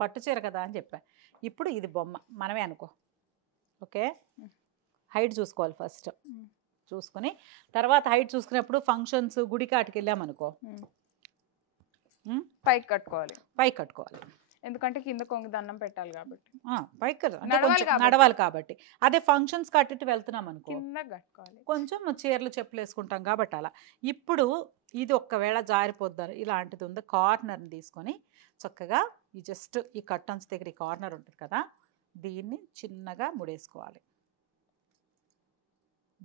పట్టు చీర కదా అని చెప్పా. ఇప్పుడు ఇది బొమ్మ మనమే అనుకో, ఓకే? హైట్ చూసుకోవాలి ఫస్ట్, చూసుకొని తర్వాత హైట్ చూసుకునేప్పుడు ఫంక్షన్స్ గుడికాటికి వెళ్ళామనుకో పైకి కట్టుకోవాలి, ఎందుకంటే కింద కొంగు దండం పెట్టాలి కాబట్టి, పైకి నడవాలి కాబట్టి. అదే ఫంక్షన్స్ కట్టి వెళ్తున్నాం అనుకో కింద కట్టుకోవాలి, కొంచెం చీరలు చెప్పులు వేసుకుంటాం కాబట్టి అలా. ఇప్పుడు ఇది ఒక్కవేళ జారిపోద్దారు ఇలాంటిది ఉంది, కార్నర్ని తీసుకొని చక్కగా ఈ జస్ట్ ఈ కట్టన్స్ దగ్గర ఈ కార్నర్ ఉంటుంది కదా, దీన్ని చిన్నగా ముడేసుకోవాలి.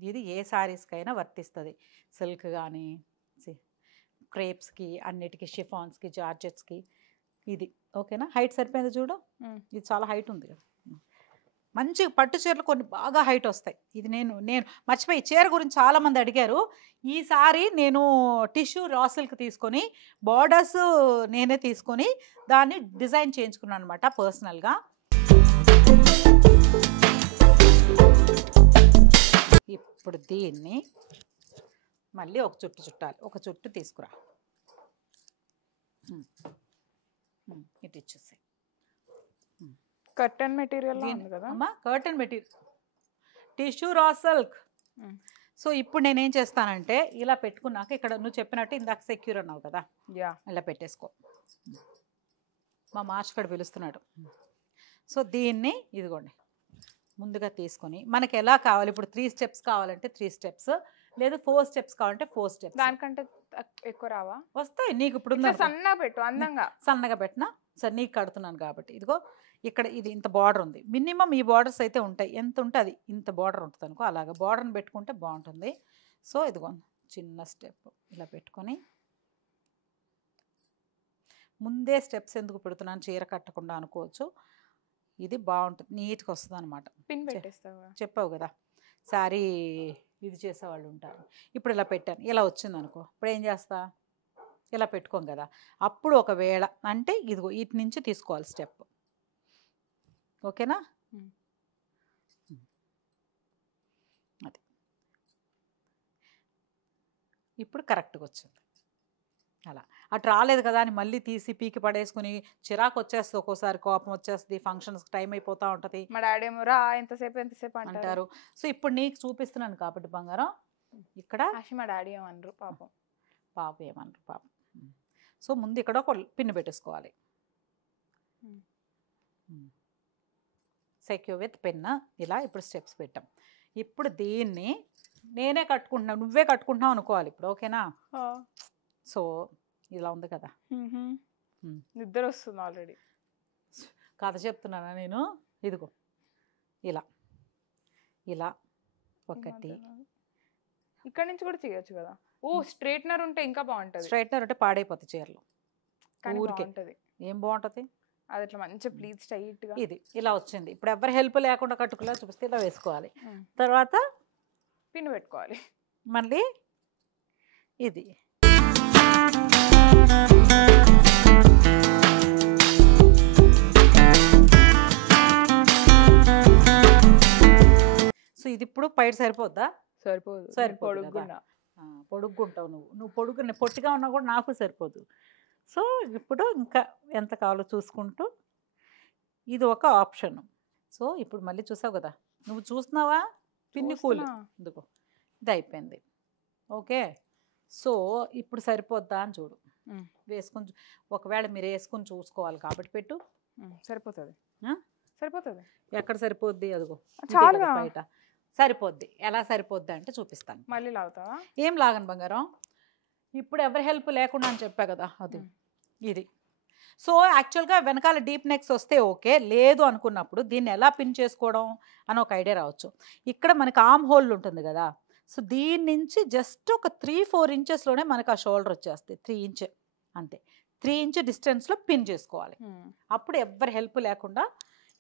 ఇది ఏ శారీస్కైనా వర్తిస్తుంది, సిల్క్ కానీ క్రేప్స్కి, అన్నిటికీ, షిఫాన్స్కి, జార్జెట్స్కి. ఇది ఓకేనా? హైట్ సరిపోయింది చూడు, ఇది చాలా హైట్ ఉంది కదా. మంచి పట్టు చీరలు కొన్ని బాగా హైట్ వస్తాయి. ఇది నేను మర్చిపోయి చీర గురించి చాలామంది అడిగారు. ఈసారి నేను టిష్యూ రా సిల్క్ తీసుకొని బార్డర్స్ నేనే తీసుకొని దాన్ని డిజైన్ చేయించుకున్నాను అనమాట పర్సనల్గా. ఇప్పుడు దీన్ని మళ్ళీ ఒక చుట్టు చుట్టాలి. ఒక చుట్టు తీసుకురా, ఇటు ఇచ్చేసి. కర్టన్ మెటీరియల్ కదా అమ్మా, curtain material, tissue raw silk. So ఇప్పుడు నేనేం చేస్తానంటే ఇలా పెట్టుకున్నాక ఇక్కడ నువ్వు చెప్పినట్టు ఇందాక సెక్యూర్ అన్నావు కదా, ఇలా పెట్టేసుకో. మా మార్చుకడు పిలుస్తున్నాడు. సో దీన్ని ఇదిగోండి ముందుగా తీసుకొని మనకి ఎలా కావాలి, ఇప్పుడు 3 స్టెప్స్ కావాలంటే 3 స్టెప్స్, లేదు 4 స్టెప్స్ కావాలంటే 4 స్టెప్స్. దానికంటే ఎక్కువ రావా? వస్తాయి నీకు. ఇప్పుడు సన్నగా పెట్టు, అందంగా సన్నగా పెట్టినా సరే, నీకు కడుతున్నాను కాబట్టి. ఇదిగో ఇక్కడ ఇది ఇంత బార్డర్ ఉంది, మినిమం ఈ బార్డర్స్ అయితే ఉంటాయి. ఎంత ఉంటే అది ఇంత బార్డర్ ఉంటుంది అనుకో, అలాగా బార్డర్ని పెట్టుకుంటే బాగుంటుంది. సో ఇదిగో చిన్న స్టెప్ ఇలా పెట్టుకొని, ముందే స్టెప్స్ ఎందుకు పెడుతున్నాను చీర కట్టకుండా అనుకోవచ్చు. ఇది బాగుంటుంది, నీట్గా వస్తుంది అనమాట. పిన్ పెట్టేస్తావా? చెప్పావు కదా శారీ ఇది చేసేవాళ్ళు ఉంటారు. ఇప్పుడు ఇలా పెట్టాను, ఇలా వచ్చింది అనుకో, ఇప్పుడు ఏం చేస్తా, ఇలా పెట్టుకోం కదా. అప్పుడు ఒకవేళ అంటే ఇదిగో ఇటు నుంచి తీసుకోవాలి స్టెప్. ఓకేనా? అది ఇప్పుడు కరెక్ట్గా వచ్చింది. అలా అటు రాలేదు కదా అని మళ్ళీ తీసి పీకి పడేసుకుని చిరాకు వచ్చేస్తుంది, ఒక్కోసారి కోపం వచ్చేస్తుంది, ఫంక్షన్స్కి టైం అయిపోతూ ఉంటుంది. మా డాడీ ఏమో రా ఎంతసేపు అంటారు. సో ఇప్పుడు నీకు చూపిస్తున్నాను కాబట్టి బంగారం, ఇక్కడ మా డాడీ ఏమన్నారు పాపం, ఏమన్నారు పాపం. సో ముందు ఇక్కడ ఒక పిన్ పెట్టేసుకోవాలి, సెక్యూర్ విత్ పిన్. ఇలా ఇప్పుడు స్టెప్స్ పెట్టాం. ఇప్పుడు దీన్ని నేనే కట్టుకుంటున్నాను, నువ్వే కట్టుకుంటున్నావు అనుకోవాలి ఇప్పుడు. ఓకేనా? సో ఇలా ఉంది కదా, నిద్ర వస్తుంది ఆల్రెడీ. కథ చెప్తున్నానా నేను? ఇదిగో ఇలా ఇలా ఒకటి, ఇక్కడ నుంచి కూడా చేయొచ్చు కదా. ఓ స్ట్రైట్నర్ ఉంటే ఇంకా బాగుంటుంది. స్ట్రైట్నర్ ఉంటే పాడైపోతాయి చీరలు ఊరికే. ఏం బాగుంటుంది అది ఇట్లా మంచి ప్లీజ్ స్ట్రైట్ గా. ఇది ఇలా వచ్చింది. ఇప్పుడు ఎవరి హెల్ప్ లేకుండా కట్టుకులా చూపిస్తే ఇలా వేసుకోవాలి. తర్వాత పిన్ పెట్టుకోవాలి. మళ్ళీ ఇది సో ఇది ఇప్పుడు పైట సరిపోద్దా? సరిపోదు. పొడుగ్గుంటావు నువ్వు పొడుగు పొట్టిగా ఉన్నా కూడా నాకు సరిపోదు. సో ఇప్పుడు ఇంకా ఎంత కావాలో చూసుకుంటూ ఇది ఒక ఆప్షన్. సో ఇప్పుడు మళ్ళీ చూసావు కదా, నువ్వు చూస్తున్నావా పిన్ని కూలి ఎందుకు ఇది అయిపోయింది. ఓకే, సో ఇప్పుడు సరిపోద్దా అని చూడు, వేసుకొని. ఒకవేళ మీరు వేసుకొని చూసుకోవాలి కాబట్టి పెట్టు. సరిపోతుంది. సరిపోతుంది. ఎక్కడ సరిపోద్ది? అదిగో చాలుగా బయట సరిపోద్ది. ఎలా సరిపోద్ది అంటే చూపిస్తాను. మళ్ళీ లాగుతావా? ఏం లాగను బంగారం, ఇప్పుడు ఎవరి హెల్ప్ లేకుండా అని చెప్పా కదా అది. ఇది సో యాక్చువల్గా వెనకాల డీప్ నెక్స్ వస్తే ఓకే, లేదు అనుకున్నప్పుడు దీన్ని ఎలా పిన్ చేసుకోవడం అని ఒక ఐడియా రావచ్చు. ఇక్కడ మనకి ఆర్మ్ హోల్ ఉంటుంది కదా, సో దీని నుంచి జస్ట్ ఒక 3-4 ఇంచెస్లోనే మనకు ఆ షోల్డర్ వచ్చేస్తుంది. 3 ఇంచ్ అంతే, 3 ఇంచ్ డిస్టెన్స్లో పిన్ చేసుకోవాలి. అప్పుడు ఎవరి హెల్ప్ లేకుండా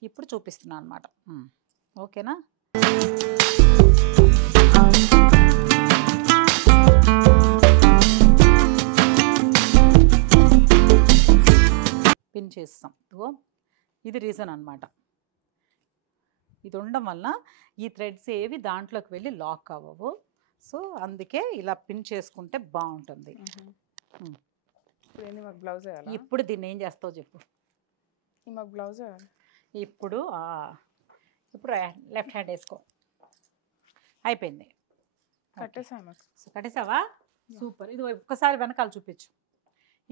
ఇప్పుడు చూపిస్తున్నాను అనమాట. ఓకేనా? పిన్ చేస్తాం. ఇదిగో ఇది రీజన్ అనమాట. ఇది ఉండడం వల్ల ఈ థ్రెడ్స్ ఏవి దాంట్లోకి వెళ్ళి లాక్ అవ్వవు. సో అందుకే ఇలా పిన్ చేసుకుంటే బాగుంటుంది. ఇప్పుడు దీన్ని ఏం చేస్తావు చెప్పు. బ్లౌజ్ ఇప్పుడు లెఫ్ట్ హ్యాండ్ వేసుకో. అయిపోయింది. కట్టేసావా? సూపర్. ఇది ఒక్కసారి వెనకాల చూపించు.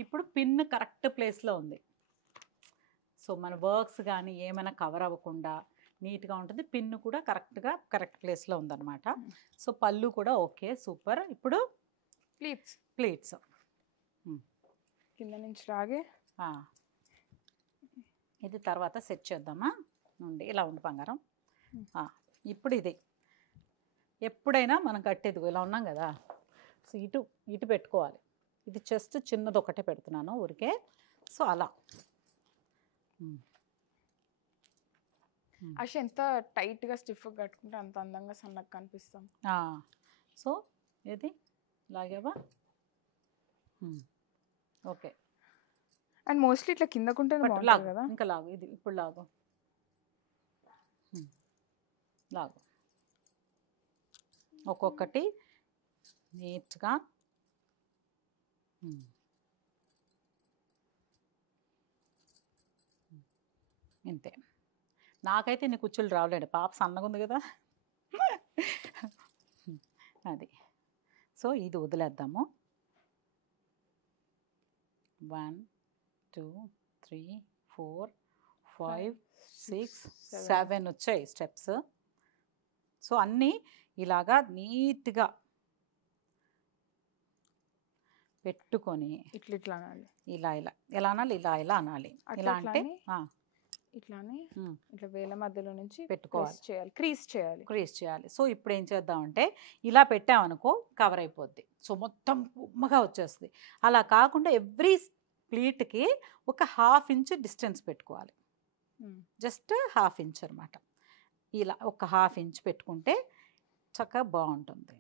ఇప్పుడు పిన్ కరెక్ట్ ప్లేస్లో ఉంది. సో మన వర్క్స్ కానీ ఏమైనా కవర్ అవ్వకుండా నీట్గా ఉంటుంది. పిన్ కూడా కరెక్ట్ ప్లేస్లో ఉందన్నమాట. సో పళ్ళు కూడా ఓకే, సూపర్. ఇప్పుడు ప్లీట్స్ కింద నుంచి లాగే ఇది తర్వాత సెట్ చేద్దామా ఉండి ఇలా ఉండి బంగారం. ఇప్పుడు ఇది ఎప్పుడైనా మనం కట్టేది ఇలా ఉన్నాం కదా, సో ఇటు ఇటు పెట్టుకోవాలి. ఇది జస్ట్ చిన్నది ఒకటే పెడుతున్నాను ఊరికే. సో అలా అసలు ఎంత టైట్గా స్టిఫ్గా కట్టుకుంటే అంత అందంగా సన్నగా కనిపిస్తాం. సో ఇది లాగేవా? ఓకే. అండ్ మోస్ట్లీ ఇట్లా కిందకుంటే లాగు కదా, ఇంకా లాగు. ఇది ఇప్పుడు లాగు లాగు. ఒక్కొక్కటి నీట్గా. ఇంతే. నాకైతే ఇన్ని కుచ్చులు రావలేండి, పాప సన్నగా ఉంది కదా. అది. సో ఇది వదిలేద్దాము. 1 2 3 4 5 6 7 వచ్చాయి స్టెప్స్. సో అన్నీ ఇలాగా నీట్గా పెట్టుకొని ఇట్లా అనాలి. ఇలా ఇలా ఎలా అనాలి? ఇలా ఇలా అనాలి. ఇలా అంటే ఇట్లానే ఇట్లా వేల మధ్యలో నుంచి పెట్టుకోవాలి, చేయాలి, క్రీజ్ చేయాలి. సో ఇప్పుడు ఏం చేద్దామంటే ఇలా పెట్టామనుకో కవర్ అయిపోద్ది. సో మొత్తం ఉమ్మగా వచ్చేస్తుంది. అలా కాకుండా ఎవ్రీ ప్లీట్కి ఒక 1/2 ఇంచ్ డిస్టెన్స్ పెట్టుకోవాలి. జస్ట్ 1/2 ఇంచ్ అనమాట. ఇలా ఒక 1/2 ఇంచ్ పెట్టుకుంటే చక్కగా బాగుంటుంది.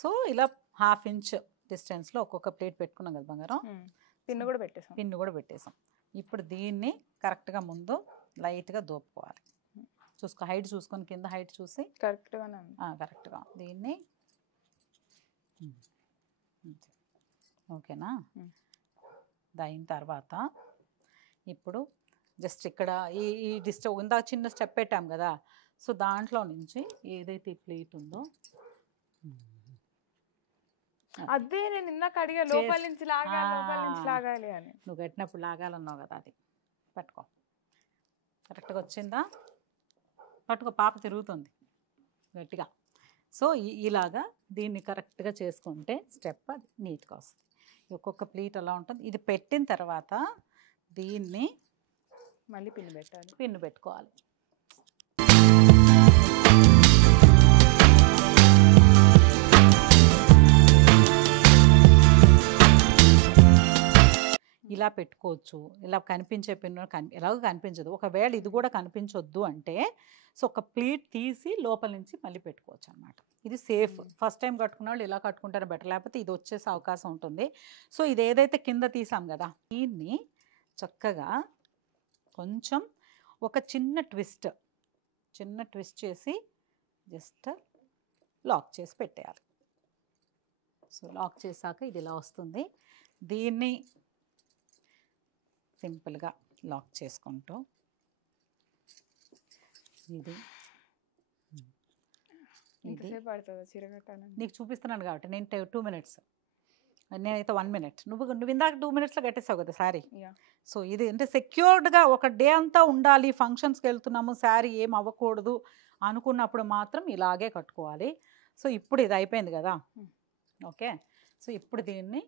సో ఇలా 1/2 ఇంచ్ డిస్టెన్స్లో ఒక్కొక్క ప్లేట్ పెట్టుకున్నాం కదా బంగారం. పిన్ను కూడా పెట్టేసాం. ఇప్పుడు దీన్ని కరెక్ట్గా ముందు లైట్గా దోపుకోవాలి. చూసుకో, హైట్ చూసుకొని, కింద హైట్ చూసి కరెక్ట్గా దీన్ని. ఓకేనా? దాని తర్వాత ఇప్పుడు జస్ట్ ఇక్కడ ఈ ఇందాక చిన్న స్టెప్ పెట్టాం కదా, సో దాంట్లో నుంచి ఏదైతే ఈ ప్లేట్ ఉందో అదే నేను ఇందాక అడిగా, లోపల నుంచి లాగాలి అని. నువ్వు కట్టినప్పుడు లాగాలన్నావు కదా, అది పట్టుకో. కరెక్ట్గా వచ్చిందా? పట్టుకో, పాప తిరుగుతుంది గట్టిగా. సో ఇలాగా దీన్ని కరెక్ట్గా చేసుకుంటే స్టెప్ అది నీట్గా వస్తుంది. ఒక్కొక్క ప్లీట్ అలా ఉంటుంది. ఇది పెట్టిన తర్వాత దీన్ని మళ్ళీ పిన్ను పెట్టుకోవాలి. ఇలా పెట్టుకోవచ్చు. ఇలా కనిపించే పిన్ను ఎలాగో కనిపించదు. ఒకవేళ ఇది కూడా కనిపించొద్దు అంటే సో ఒక ప్లీట్ తీసి లోపల నుంచి మళ్ళీ పెట్టుకోవచ్చు అనమాట. ఇది సేఫ్. ఫస్ట్ టైం కట్టుకున్న వాళ్ళు ఇలా కట్టుకుంటారు బెటర్, లేకపోతే ఇది వచ్చేసే అవకాశం ఉంటుంది. సో ఇది ఏదైతే కింద తీసాం కదా, దీన్ని చక్కగా కొంచెం ఒక చిన్న ట్విస్ట్ చేసి జస్ట్ లాక్ చేసి పెట్టేయాలి. సో లాక్ చేశాక ఇది ఇలా వస్తుంది. దీన్ని సింపుల్గా లాక్ చేసుకుంటూ ఇది నీకు చూపిస్తున్నాను కాబట్టి నేను 2 minutes, నేనైతే 1 minute. నువ్వు ఇందాక 2 minutesలో కట్టేసావు కదా శారీ. సో ఇది అంటే సెక్యూర్డ్గా ఒక డే అంతా ఉండాలి, ఫంక్షన్స్కి వెళ్తున్నాము, శారీ ఏం అవ్వకూడదు అనుకున్నప్పుడు మాత్రం ఇలాగే కట్టుకోవాలి. సో ఇప్పుడు ఇది అయిపోయింది కదా, ఓకే. సో ఇప్పుడు దీన్ని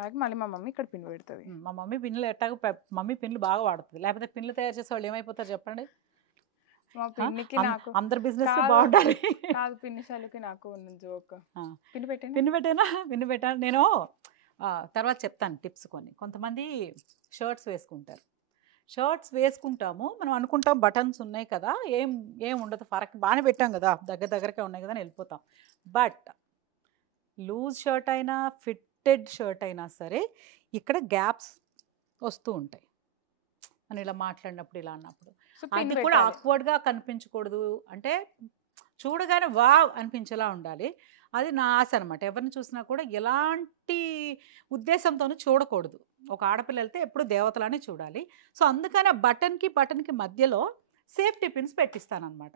మళ్ళీ మా మమ్మీ ఇక్కడ పిన్ పెడుతుంది. మా మమ్మీ పిన్నులు ఎట్టాగో మమ్మీ పిన్నులు బాగా వాడుతుంది, లేకపోతే పిన్నులు తయారు చేసే వాళ్ళు ఏమైపోతారు చెప్పండి. అందరు బిజినెస్ బాగుండాలి. పిన్నిసాలకి నాకు జోక్. పిన్ను పెట్టాను నేను. తర్వాత చెప్తాను టిప్స్ కొన్ని. కొంతమంది షర్ట్స్ వేసుకుంటాము, మనం అనుకుంటాం బటన్స్ ఉన్నాయి కదా, ఏం ఉండదు, ఫరక్ బాగానే పెట్టాం కదా, దగ్గరకే ఉన్నాయి కదా అని వెళ్ళిపోతాం. బట్ లూజ్ షర్ట్ అయినా ఫిట్టెడ్ షర్ట్ అయినా సరే ఇక్కడ గ్యాప్స్ వస్తూ ఉంటాయి. అని ఇలా మాట్లాడినప్పుడు, ఇలా అన్నప్పుడు అది కూడా ఆక్వర్డ్గా కనిపించకూడదు. అంటే చూడగానే వావ్ అనిపించేలా ఉండాలి. అది నా ఆశ అనమాట. ఎవరిని చూసినా కూడా ఎలాంటి ఉద్దేశంతోనూ చూడకూడదు. ఒక ఆడపిల్ల వెళ్తే ఎప్పుడు దేవతలానే చూడాలి. సో అందుకని బటన్కి మధ్యలో సేఫ్టీ పిన్స్ పెట్టిస్తానమాట.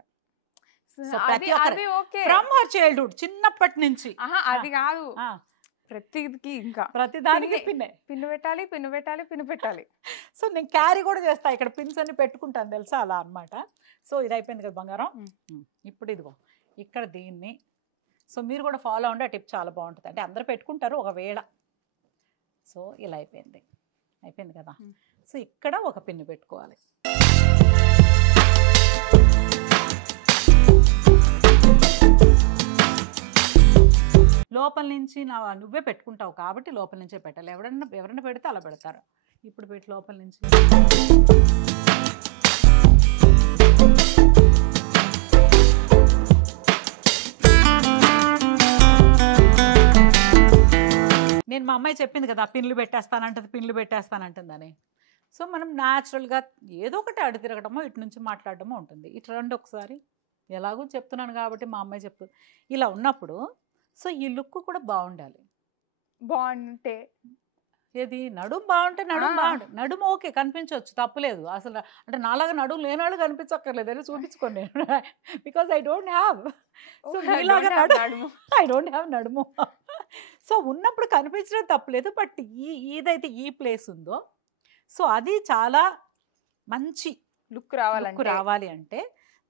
ఫ్రమ్ హర్ చైల్డ్హుడ్, చిన్నప్పటి నుంచి. అది కాదు, ప్రతికి ఇంకా ప్రతి దానికి పిన్నే. పిన్ను పెట్టాలి, పిన్ను పెట్టాలి, పిన్ను పెట్టాలి. సో నేను క్యారీ కూడా చేస్తా, ఇక్కడ పిన్స్ అన్ని పెట్టుకుంటాను తెలుసా, అలా అన్నమాట. సో ఇది అయిపోయింది కదా బంగారం. ఇప్పుడు ఇదిగో ఇక్కడ దీన్ని, సో మీరు కూడా ఫాలో అవ్వండి, ఆ టిప్ చాలా బాగుంటుంది. అంటే అందరు పెట్టుకుంటారు ఒకవేళ. సో ఇలా అయిపోయింది కదా. సో ఇక్కడ ఒక పిన్ను పెట్టుకోవాలి. లోపల నుంచి నువ్వే పెట్టుకుంటావు కాబట్టి లోపల నుంచే పెట్టాలి. ఎవరైనా పెడితే అలా పెడతారు. ఇప్పుడు పెట్టి లోపల నుంచి నేను మా అమ్మాయి చెప్పింది కదా పిన్లు పెట్టేస్తానంటుందని. సో మనం న్యాచురల్గా ఏదో ఒకటి అడి తిరగడమో ఇటు నుంచి మాట్లాడడమో ఉంటుంది. ఇటు రండి ఒకసారి, ఎలాగో చెప్తున్నాను కాబట్టి మా అమ్మాయి చెప్తుంది. ఇలా ఉన్నప్పుడు సో ఈ లుక్ కూడా బాగుండాలి. బాగుంటే ఏది నడుము బాగుంటే నడుము ఓకే కనిపించవచ్చు, తప్పులేదు అసలు. అంటే నాలాగా నడుము లేనివాళ్ళు కనిపించక్కర్లేదు అని చూపించుకోండి నేను, because I don't have. So I don't have నడుము. సో ఉన్నప్పుడు కనిపించడం తప్పలేదు. బట్ ఏదైతే ఈ ప్లేస్ ఉందో సో అది చాలా మంచి లుక్ రావాలి అంటే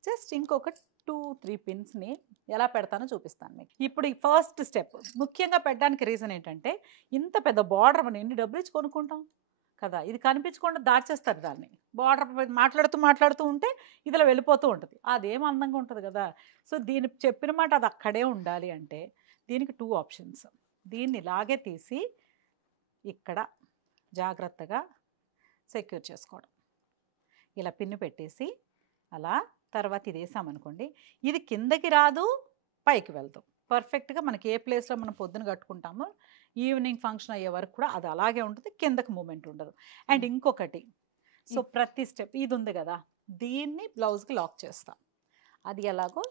జస్ట్ ఇంకొక 2-3 పిన్స్ని ఎలా పెడతానో చూపిస్తాను మీకు. ఇప్పుడు ఈ ఫస్ట్ స్టెప్ ముఖ్యంగా పెట్టడానికి రీజన్ ఏంటంటే, ఇంత పెద్ద బార్డర్ మనం ఎన్ని డబ్బులు ఇచ్చి కొనుక్కుంటాం కదా, ఇది కనిపించకుండా దాచేస్తారు దాన్ని. బార్డర్ మాట్లాడుతూ ఉంటే ఇదిలా వెళ్ళిపోతూ ఉంటుంది, అదేం అందంగా ఉంటుంది కదా. సో దీని చెప్పిన మాట అది అక్కడే ఉండాలి అంటే దీనికి 2 ఆప్షన్స్. దీన్ని ఇలాగే తీసి ఇక్కడ జాగ్రత్తగా సెక్యూర్ చేసుకోవడం, ఇలా పిన్ను పెట్టేసి అలా. తర్వాత ఇది వేసామనుకోండి, ఇది కిందకి రాదు, పైకి వెళ్తాం పర్ఫెక్ట్గా. మనకి ఏ ప్లేస్లో మనం పొద్దున కట్టుకుంటామో ఈవినింగ్ ఫంక్షన్ అయ్యే వరకు కూడా అది అలాగే ఉంటుంది, కిందకి మూమెంట్ ఉండదు. అండ్ ఇంకొకటి, సో ప్రతి స్టెప్ ఇది ఉంది కదా, దీన్ని బ్లౌజ్కి లాక్ చేస్తాం. అది ఎలాగో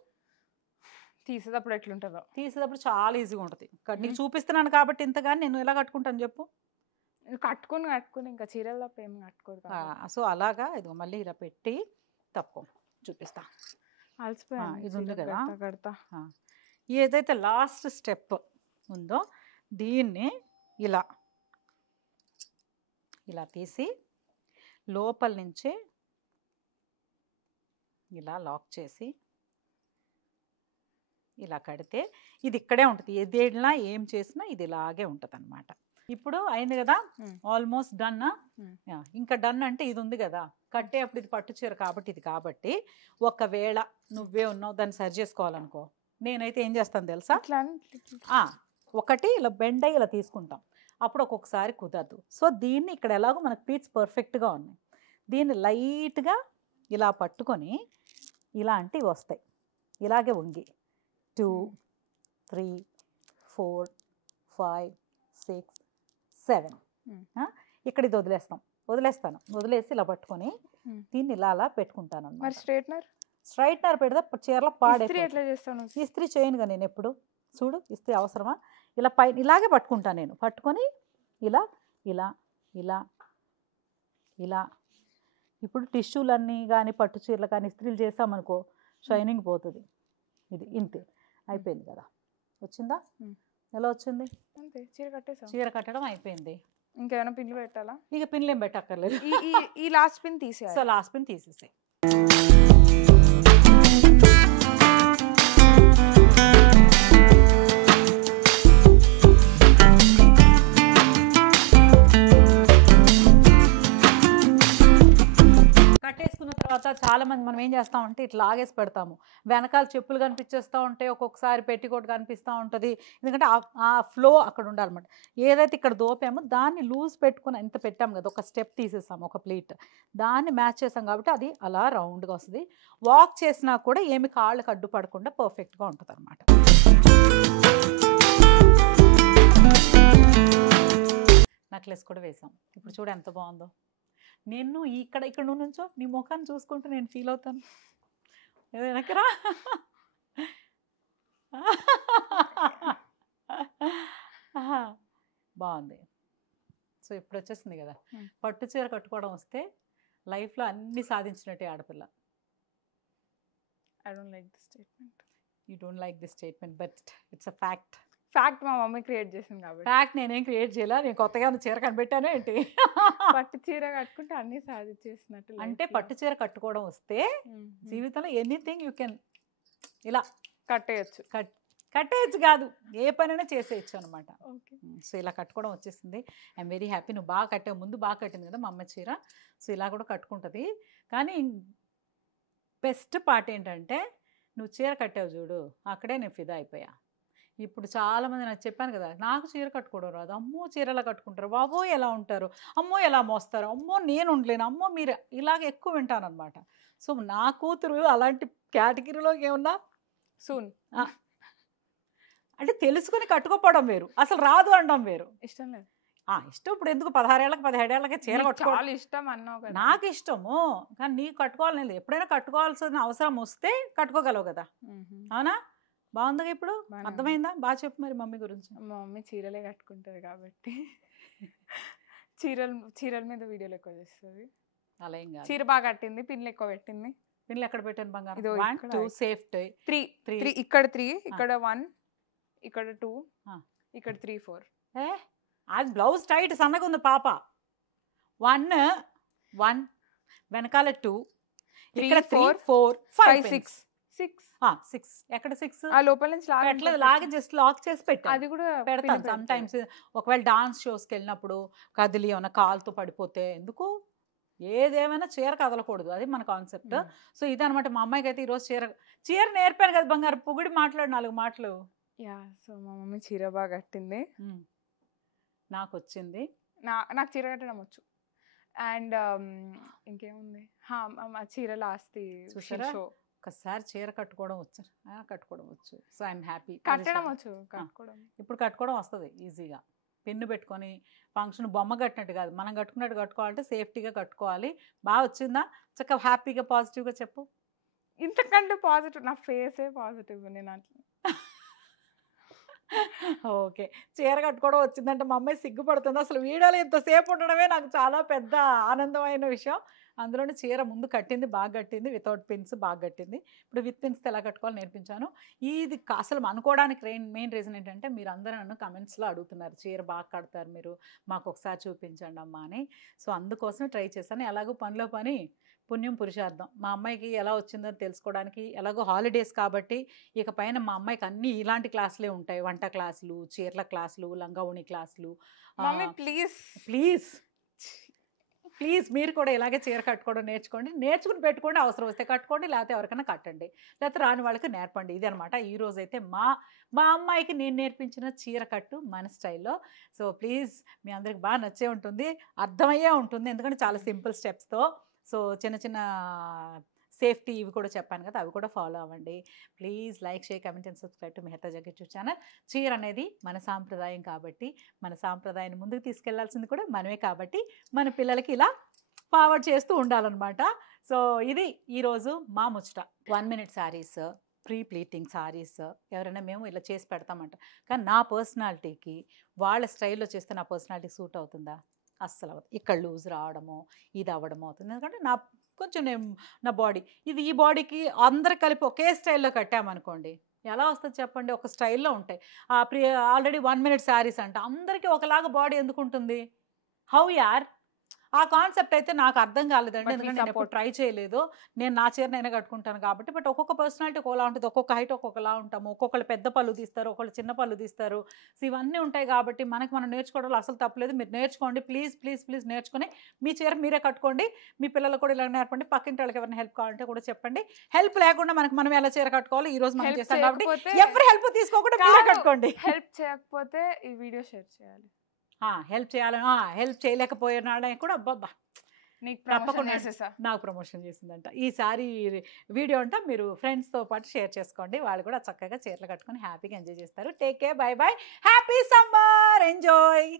తీసేటప్పుడు ఎట్లుంటుందో, తీసేటప్పుడు చాలా ఈజీగా ఉంటుంది. నీకు చూపిస్తున్నాను కాబట్టి ఇంతగాని నేను ఎలా కట్టుకుంటాను చెప్పు. కట్టుకుని ఇంకా చీరలు తప్ప ఏమి కట్టుకోదు. సో అలాగా ఇది మళ్ళీ ఇలా పెట్టి తప్ప చూపిస్తా. ఇది ఉంది కదా, ఏదైతే లాస్ట్ స్టెప్ ఉందో దీన్ని ఇలా తీసి లోపల నుంచి ఇలా లాక్ చేసి ఇలా కడితే ఇది ఇక్కడే ఉంటుంది. ఏదేళ్ళినా ఏం చేసినా ఇది ఇలాగే ఉంటుంది అన్నమాట. ఇప్పుడు అయింది కదా, ఆల్మోస్ట్ డన్. ఇంకా డన్ అంటే ఇది ఉంది కదా, కట్టే అప్పుడు ఇది పట్టు చీర కాబట్టి ఇది కాబట్టి ఒకవేళ నువ్వే ఉన్నావు దాన్ని సరి చేసుకోవాలనుకో, నేనైతే ఏం చేస్తాను తెలుసా, ఒకటి ఇలా బెండ్ అయ్యి ఇలా తీసుకుంటాం, అప్పుడు ఒక్కొక్కసారి కుదరదు. సో దీన్ని ఇక్కడ ఎలాగో మనకు ప్లీట్స్ పర్ఫెక్ట్గా ఉన్నాయి, దీన్ని లైట్గా ఇలా పట్టుకొని ఇలాంటివి వస్తాయి, ఇలాగే వంగి 2 3 4 5 6 7 ఇక్కడ ఇది వదిలేస్తాను, వదిలేసి ఇలా పట్టుకొని దీన్ని ఇలా పెట్టుకుంటాను అన్నమాట. స్ట్రైట్నర్ పెడితే చీరలో పాడే. ఇస్త్రీ చేయనుగా నేను ఎప్పుడు, చూడు ఇస్త్రీ అవసరమా, ఇలా పైన ఇలాగే పట్టుకుంటాను నేను. పట్టుకొని ఇలా ఇలా ఇలా ఇలా. ఇప్పుడు టిష్యూలన్నీ కానీ పట్టు చీరలు కానీ ఇస్త్రీలు చేసామనుకో షైనింగ్ పోతుంది. ఇది ఇంతే, అయిపోయింది కదా. వచ్చిందా, ఎలా వచ్చింది? చీర కట్టడం అయిపోయింది. ఇంకేమైనా పిన్లు పెట్టాలా? ఇక పిన్లు ఏం పెట్టక్కర్లేదు, ఈ లాస్ట్ పిన్ తీసేయాలి. సో లాస్ట్ పిన్ తీసేసాయి. కట్టేసుకున్న తర్వాత చాలా మంది మనం ఏం చేస్తామంటే ఇట్లా లాగేసి పెడతాము, వెనకాల చెప్పులు కనిపించేస్తూ ఉంటాయి, ఒక్కొక్కసారి పెట్టికోట్ కనిపిస్తూ ఉంటుంది. ఎందుకంటే ఆ ఫ్లో అక్కడ ఉండాలన్నమాట. ఏదైతే ఇక్కడ దోపామో దాన్ని లూజ్ పెట్టుకుని ఎంత పెట్టాము కదా, ఒక స్టెప్ తీసేసాము, ఒక ప్లీట్ దాన్ని మ్యాచ్ చేసాం కాబట్టి అది అలా రౌండ్గా వస్తుంది. వాక్ చేసినా కూడా ఏమి కాళ్ళకి అడ్డు పడకుండా పర్ఫెక్ట్గా ఉంటుంది అన్నమాట. నెక్లెస్ కూడా వేసాం. ఇప్పుడు చూడు ఎంత బాగుందో. నేను ఇక్కడ నువ్వు నుంచో నీ ముఖాన్ని చూసుకుంటూ నేను ఫీల్ అవుతాను. వెనకరా బాగుంది. సో ఇప్పుడు వచ్చేసింది కదా, పట్టు చీర కట్టుకోవడం వస్తే లైఫ్లో అన్నీ సాధించినట్టే ఆడపిల్ల. I don't like this statement. You don't like this statement, but it's a fact. Fact మా మమ్మీ క్రియేట్ చేసింది కాబట్టి. ఫ్యాక్ట్ నేనేం క్రియేట్ చేయాలా, నేను కొత్తగా చీర కనిపెట్టాను ఏంటి? పట్టు చీర కట్టుకుంటే అన్ని సాధించేసినట్టు. అంటే పట్టు చీర కట్టుకోవడం వస్తే జీవితంలో ఎనీథింగ్ యూ కెన్ ఇలా కట్టేయచ్చు. కట్టేయచ్చు కాదు, ఏ పనైనా చేసేయచ్చు అనమాట. ఓకే. సో ఇలా కట్టుకోవడం వచ్చేసింది. I'm very happy. నువ్వు బాగా కట్టావు, ముందు బాగా కట్టింది కదా మా అమ్మ చీర. సో ఇలా కూడా కట్టుకుంటుంది. కానీ బెస్ట్ పార్ట్ ఏంటంటే నువ్వు చీర కట్టావు చూడు, అక్కడే నేను ఫిదా అయిపోయా. ఇప్పుడు చాలామంది నాకు చెప్పాను కదా, నాకు చీర కట్టుకోవడం రాదు, అమ్మో చీరలా కట్టుకుంటారు, బాబో ఎలా ఉంటారు, అమ్మో ఎలా మోస్తారు, అమ్మో నేను ఉండలేను, అమ్మో మీరు, ఇలాగ ఎక్కువ వింటాను అనమాట. సో నా కూతురు అలాంటి కేటగిరీలోకి ఏమన్నా సూన్ అంటే తెలుసుకుని కట్టుకోపోవడం వేరు, అసలు రాదు అనడం వేరు. ఇష్టం లేదు. ఇష్టం. ఇప్పుడు ఎందుకు 16 ఏళ్ళకి 17 ఏళ్ళకి చీర కట్టుకోవాలి, ఇష్టం అన్నావు కదా. నాకు ఇష్టము, కానీ నీకు కట్టుకోవాలని లేదు. ఎప్పుడైనా కట్టుకోవాల్సిన అవసరం వస్తే కట్టుకోగలవు కదా, అవునా? బాగుందిగా ఇప్పుడు, అర్థమైందా? బాగా చెప్పు మరి మమ్మీ గురించి. మా మమ్మీ చీరలే కట్టుకుంటుంది కాబట్టి చీరల మీద వీడియోలు ఎక్కువ చేస్తుంది. అలా ఏం కాదు, చీర బాగా కట్టింది, పిన్లు ఎక్కువ పెట్టింది. పిన్లు ఎక్కడ పెట్టాను బంగారం? ఇదో 1 2 సేఫ్టీ 3 ఇక్కడ 3 ఇక్కడ 1 ఇక్కడ 2 ఇక్కడ 3 4. అది బ్లౌజ్ టైట్ సన్నగా ఉంది పాప. 1 1 వెనకాల 2 ఇక్కడ 3 4 5 6 6 ఎక్కడ 6 ఆ లోపల నుంచి లాగి జస్ట్ లాక్ చేసి పెట్టా. అది కూడా పెడతాను సమ్ టైమ్స్. ఒకవేళ డాన్స్ షోస్కి వెళ్ళినప్పుడు కదిలి ఏమన్నా కాలుతో పడిపోతే ఎందుకు, ఏదేమైనా చీర కదలకూడదు, అది మన కాన్సెప్ట్. సో ఇదనమాట. మా అమ్మాయికి అయితే ఈరోజు చీర నేర్పాను కదా బంగారు, పొగిడి మాట్లాడు 4 మాటలు. సో మా మమ్మీ చీర బాగా కట్టింది, నాకు వచ్చింది. నాకు చీర కట్టడం వచ్చు. అండ్ ఇంకేముంది, మా చీరల ఆస్తి చూసారా, ఒకసారి చీర కట్టుకోవడం వచ్చు, కట్టుకోవడం వచ్చు. So I'm happy. కట్టడం వచ్చు, కట్టుకోవడం ఇప్పుడు కట్టుకోవడం వస్తుంది ఈజీగా. పిన్ను పెట్టుకొని ఫంక్షన్ బొమ్మ కట్టినట్టు కాదు, మనం కట్టుకున్నట్టు కట్టుకోవాలంటే సేఫ్టీగా కట్టుకోవాలి. బాగా వచ్చిందా? చక్కగా హ్యాపీగా పాజిటివ్గా చెప్పు. ఇంతకంటే పాజిటివ్, నా ఫేసే పాజిటివ్. నేను అట్లా ఓకే. చీర కట్టుకోవడం వచ్చిందంటే మా అమ్మాయి సిగ్గుపడుతుంది. అసలు వీడియోలో ఇంతసేపు ఉండడమే నాకు చాలా పెద్ద ఆనందమైన విషయం. అందులోనే చీర ముందు కట్టింది, బాగా కట్టింది, వితౌట్ పిన్స్ బాగా కట్టింది. ఇప్పుడు విత్ పిన్స్ ఎలా కట్టుకోవాలో నేర్పించాను. ఇది అసలు అనుకోవడానికి మెయిన్ రీజన్ ఏంటంటే మీరు అందరూ నన్ను కమెంట్స్లో అడుగుతున్నారు, చీర బాగా కడతారు మీరు, మాకు ఒకసారి చూపించండి అమ్మా అని. సో అందుకోసమే ట్రై చేశాను. ఎలాగో పనిలో పని పుణ్యం పురుషార్థం. మా అమ్మాయికి ఎలా వచ్చిందని తెలుసుకోవడానికి, ఎలాగో హాలిడేస్ కాబట్టి ఇక పైన మా అమ్మాయికి అన్ని ఇలాంటి క్లాసులే ఉంటాయి. వంట క్లాసులు, చీరల క్లాసులు, లంగావుణి క్లాసులు. ప్లీజ్ ప్లీజ్ మీరు కూడా ఇలాగే చీర కట్టుకోవడం నేర్చుకుని పెట్టుకోండి. అవసరం వస్తే కట్టుకోండి, లేకపోతే ఎవరికైనా కట్టండి, లేకపోతే రాని వాళ్ళకి నేర్పండి. ఇది అనమాట ఈరోజైతే మా అమ్మాయికి నేను నేర్పించిన చీర కట్టు మన స్టైల్లో. సో ప్లీజ్ మీ అందరికి బాగా నచ్చే ఉంటుంది, అర్థమయ్యే ఉంటుంది, ఎందుకంటే చాలా సింపుల్ స్టెప్స్తో. సో చిన్న చిన్న సేఫ్టీ ఇవి కూడా చెప్పాను కదా, అవి కూడా ఫాలో అవ్వండి. Please like, share, comment and subscribe to Mehta Jaggi YouTube channel. చీర అనేది మన సాంప్రదాయం కాబట్టి, మన సాంప్రదాయాన్ని ముందుకు తీసుకెళ్లాల్సింది కూడా మనమే కాబట్టి మన పిల్లలకి ఇలా ఫార్వర్డ్ చేస్తూ ఉండాలన్నమాట. సో ఇది ఈరోజు మా ముచ్చట. 1 minute saris, pre pleating saris ఎవరైనా మేము ఇలా చేసి పెడతామంట. కానీ నా పర్సనాలిటీకి వాళ్ళ స్టైల్లో చేస్తే నా పర్సనాలిటీకి సూట్ అవుతుందా? అస్సలు అవ్వదు. ఇక్కడ లూజ్ రావడమో ఇది అవ్వడమో అవుతుంది. ఎందుకంటే కొంచెం నా బాడీ ఇది, ఈ బాడీకి అందరు కలిపి ఒకే స్టైల్లో కట్టామనుకోండి ఎలా వస్తుంది చెప్పండి? ఒక స్టైల్లో ఉంటాయి. ఆల్రెడీ 1 minute శారీస్ అంట, అందరికీ ఒకలాగా బాడీ ఎందుకు ఉంటుంది? హౌ యార్? ఆ కాన్సెప్ట్ అయితే నాకు అర్థం కాలేదండి, ఎందుకంటే నేను ఎప్పుడు ట్రై చేయలేదు. నేను నా చీర నేనే కట్టుకుంటాను కాబట్టి. బట్ ఒక్కొక్క పర్సనాలిటీ ఒకలా ఉంటుంది, ఒక్కొక్క హైట్ ఒక్కొక్కలా ఉంటాము, ఒక్కొక్కరు పెద్ద పళ్ళు తీస్తారు, ఒకళ్ళు చిన్న పళ్ళు తీస్తారు. సో ఇవన్నీ ఉంటాయి కాబట్టి మనం నేర్చుకోవడంలో అసలు తప్పలేదు. మీరు నేర్చుకోండి, ప్లీజ్ ప్లీజ్ ప్లీజ్ నేర్చుకుని మీ చీర మీరే కట్టుకోండి. మీ పిల్లలకు కూడా ఇలా నేర్పండి. పక్కింటి వాళ్ళకి ఎవరైనా హెల్ప్ కావాలంటే కూడా చెప్పండి. హెల్ప్ లేకుండా మనం ఎలా చీర కట్టుకోవాలి ఈ రోజు మనం చేస్తాం కాబట్టి ఎవరి హెల్ప్ తీసుకోకుండా మీరే కట్టుకోండి. హెల్ప్ చేయకపోతే ఈ వీడియో షేర్ చేయాలి. హెల్ప్ చేయాలి. హెల్ప్ చేయలేకపోయినా కూడా అబ్బబ్బా తప్పకుండా నాకు ప్రమోషన్ చేసిందంట. ఈసారి వీడియో అంతా మీరు ఫ్రెండ్స్తో పాటు షేర్ చేసుకోండి, వాళ్ళు కూడా చక్కగా చీరలు కట్టుకొని హ్యాపీగా ఎంజాయ్ చేస్తారు. Take care, by by, happy summer, enjoy.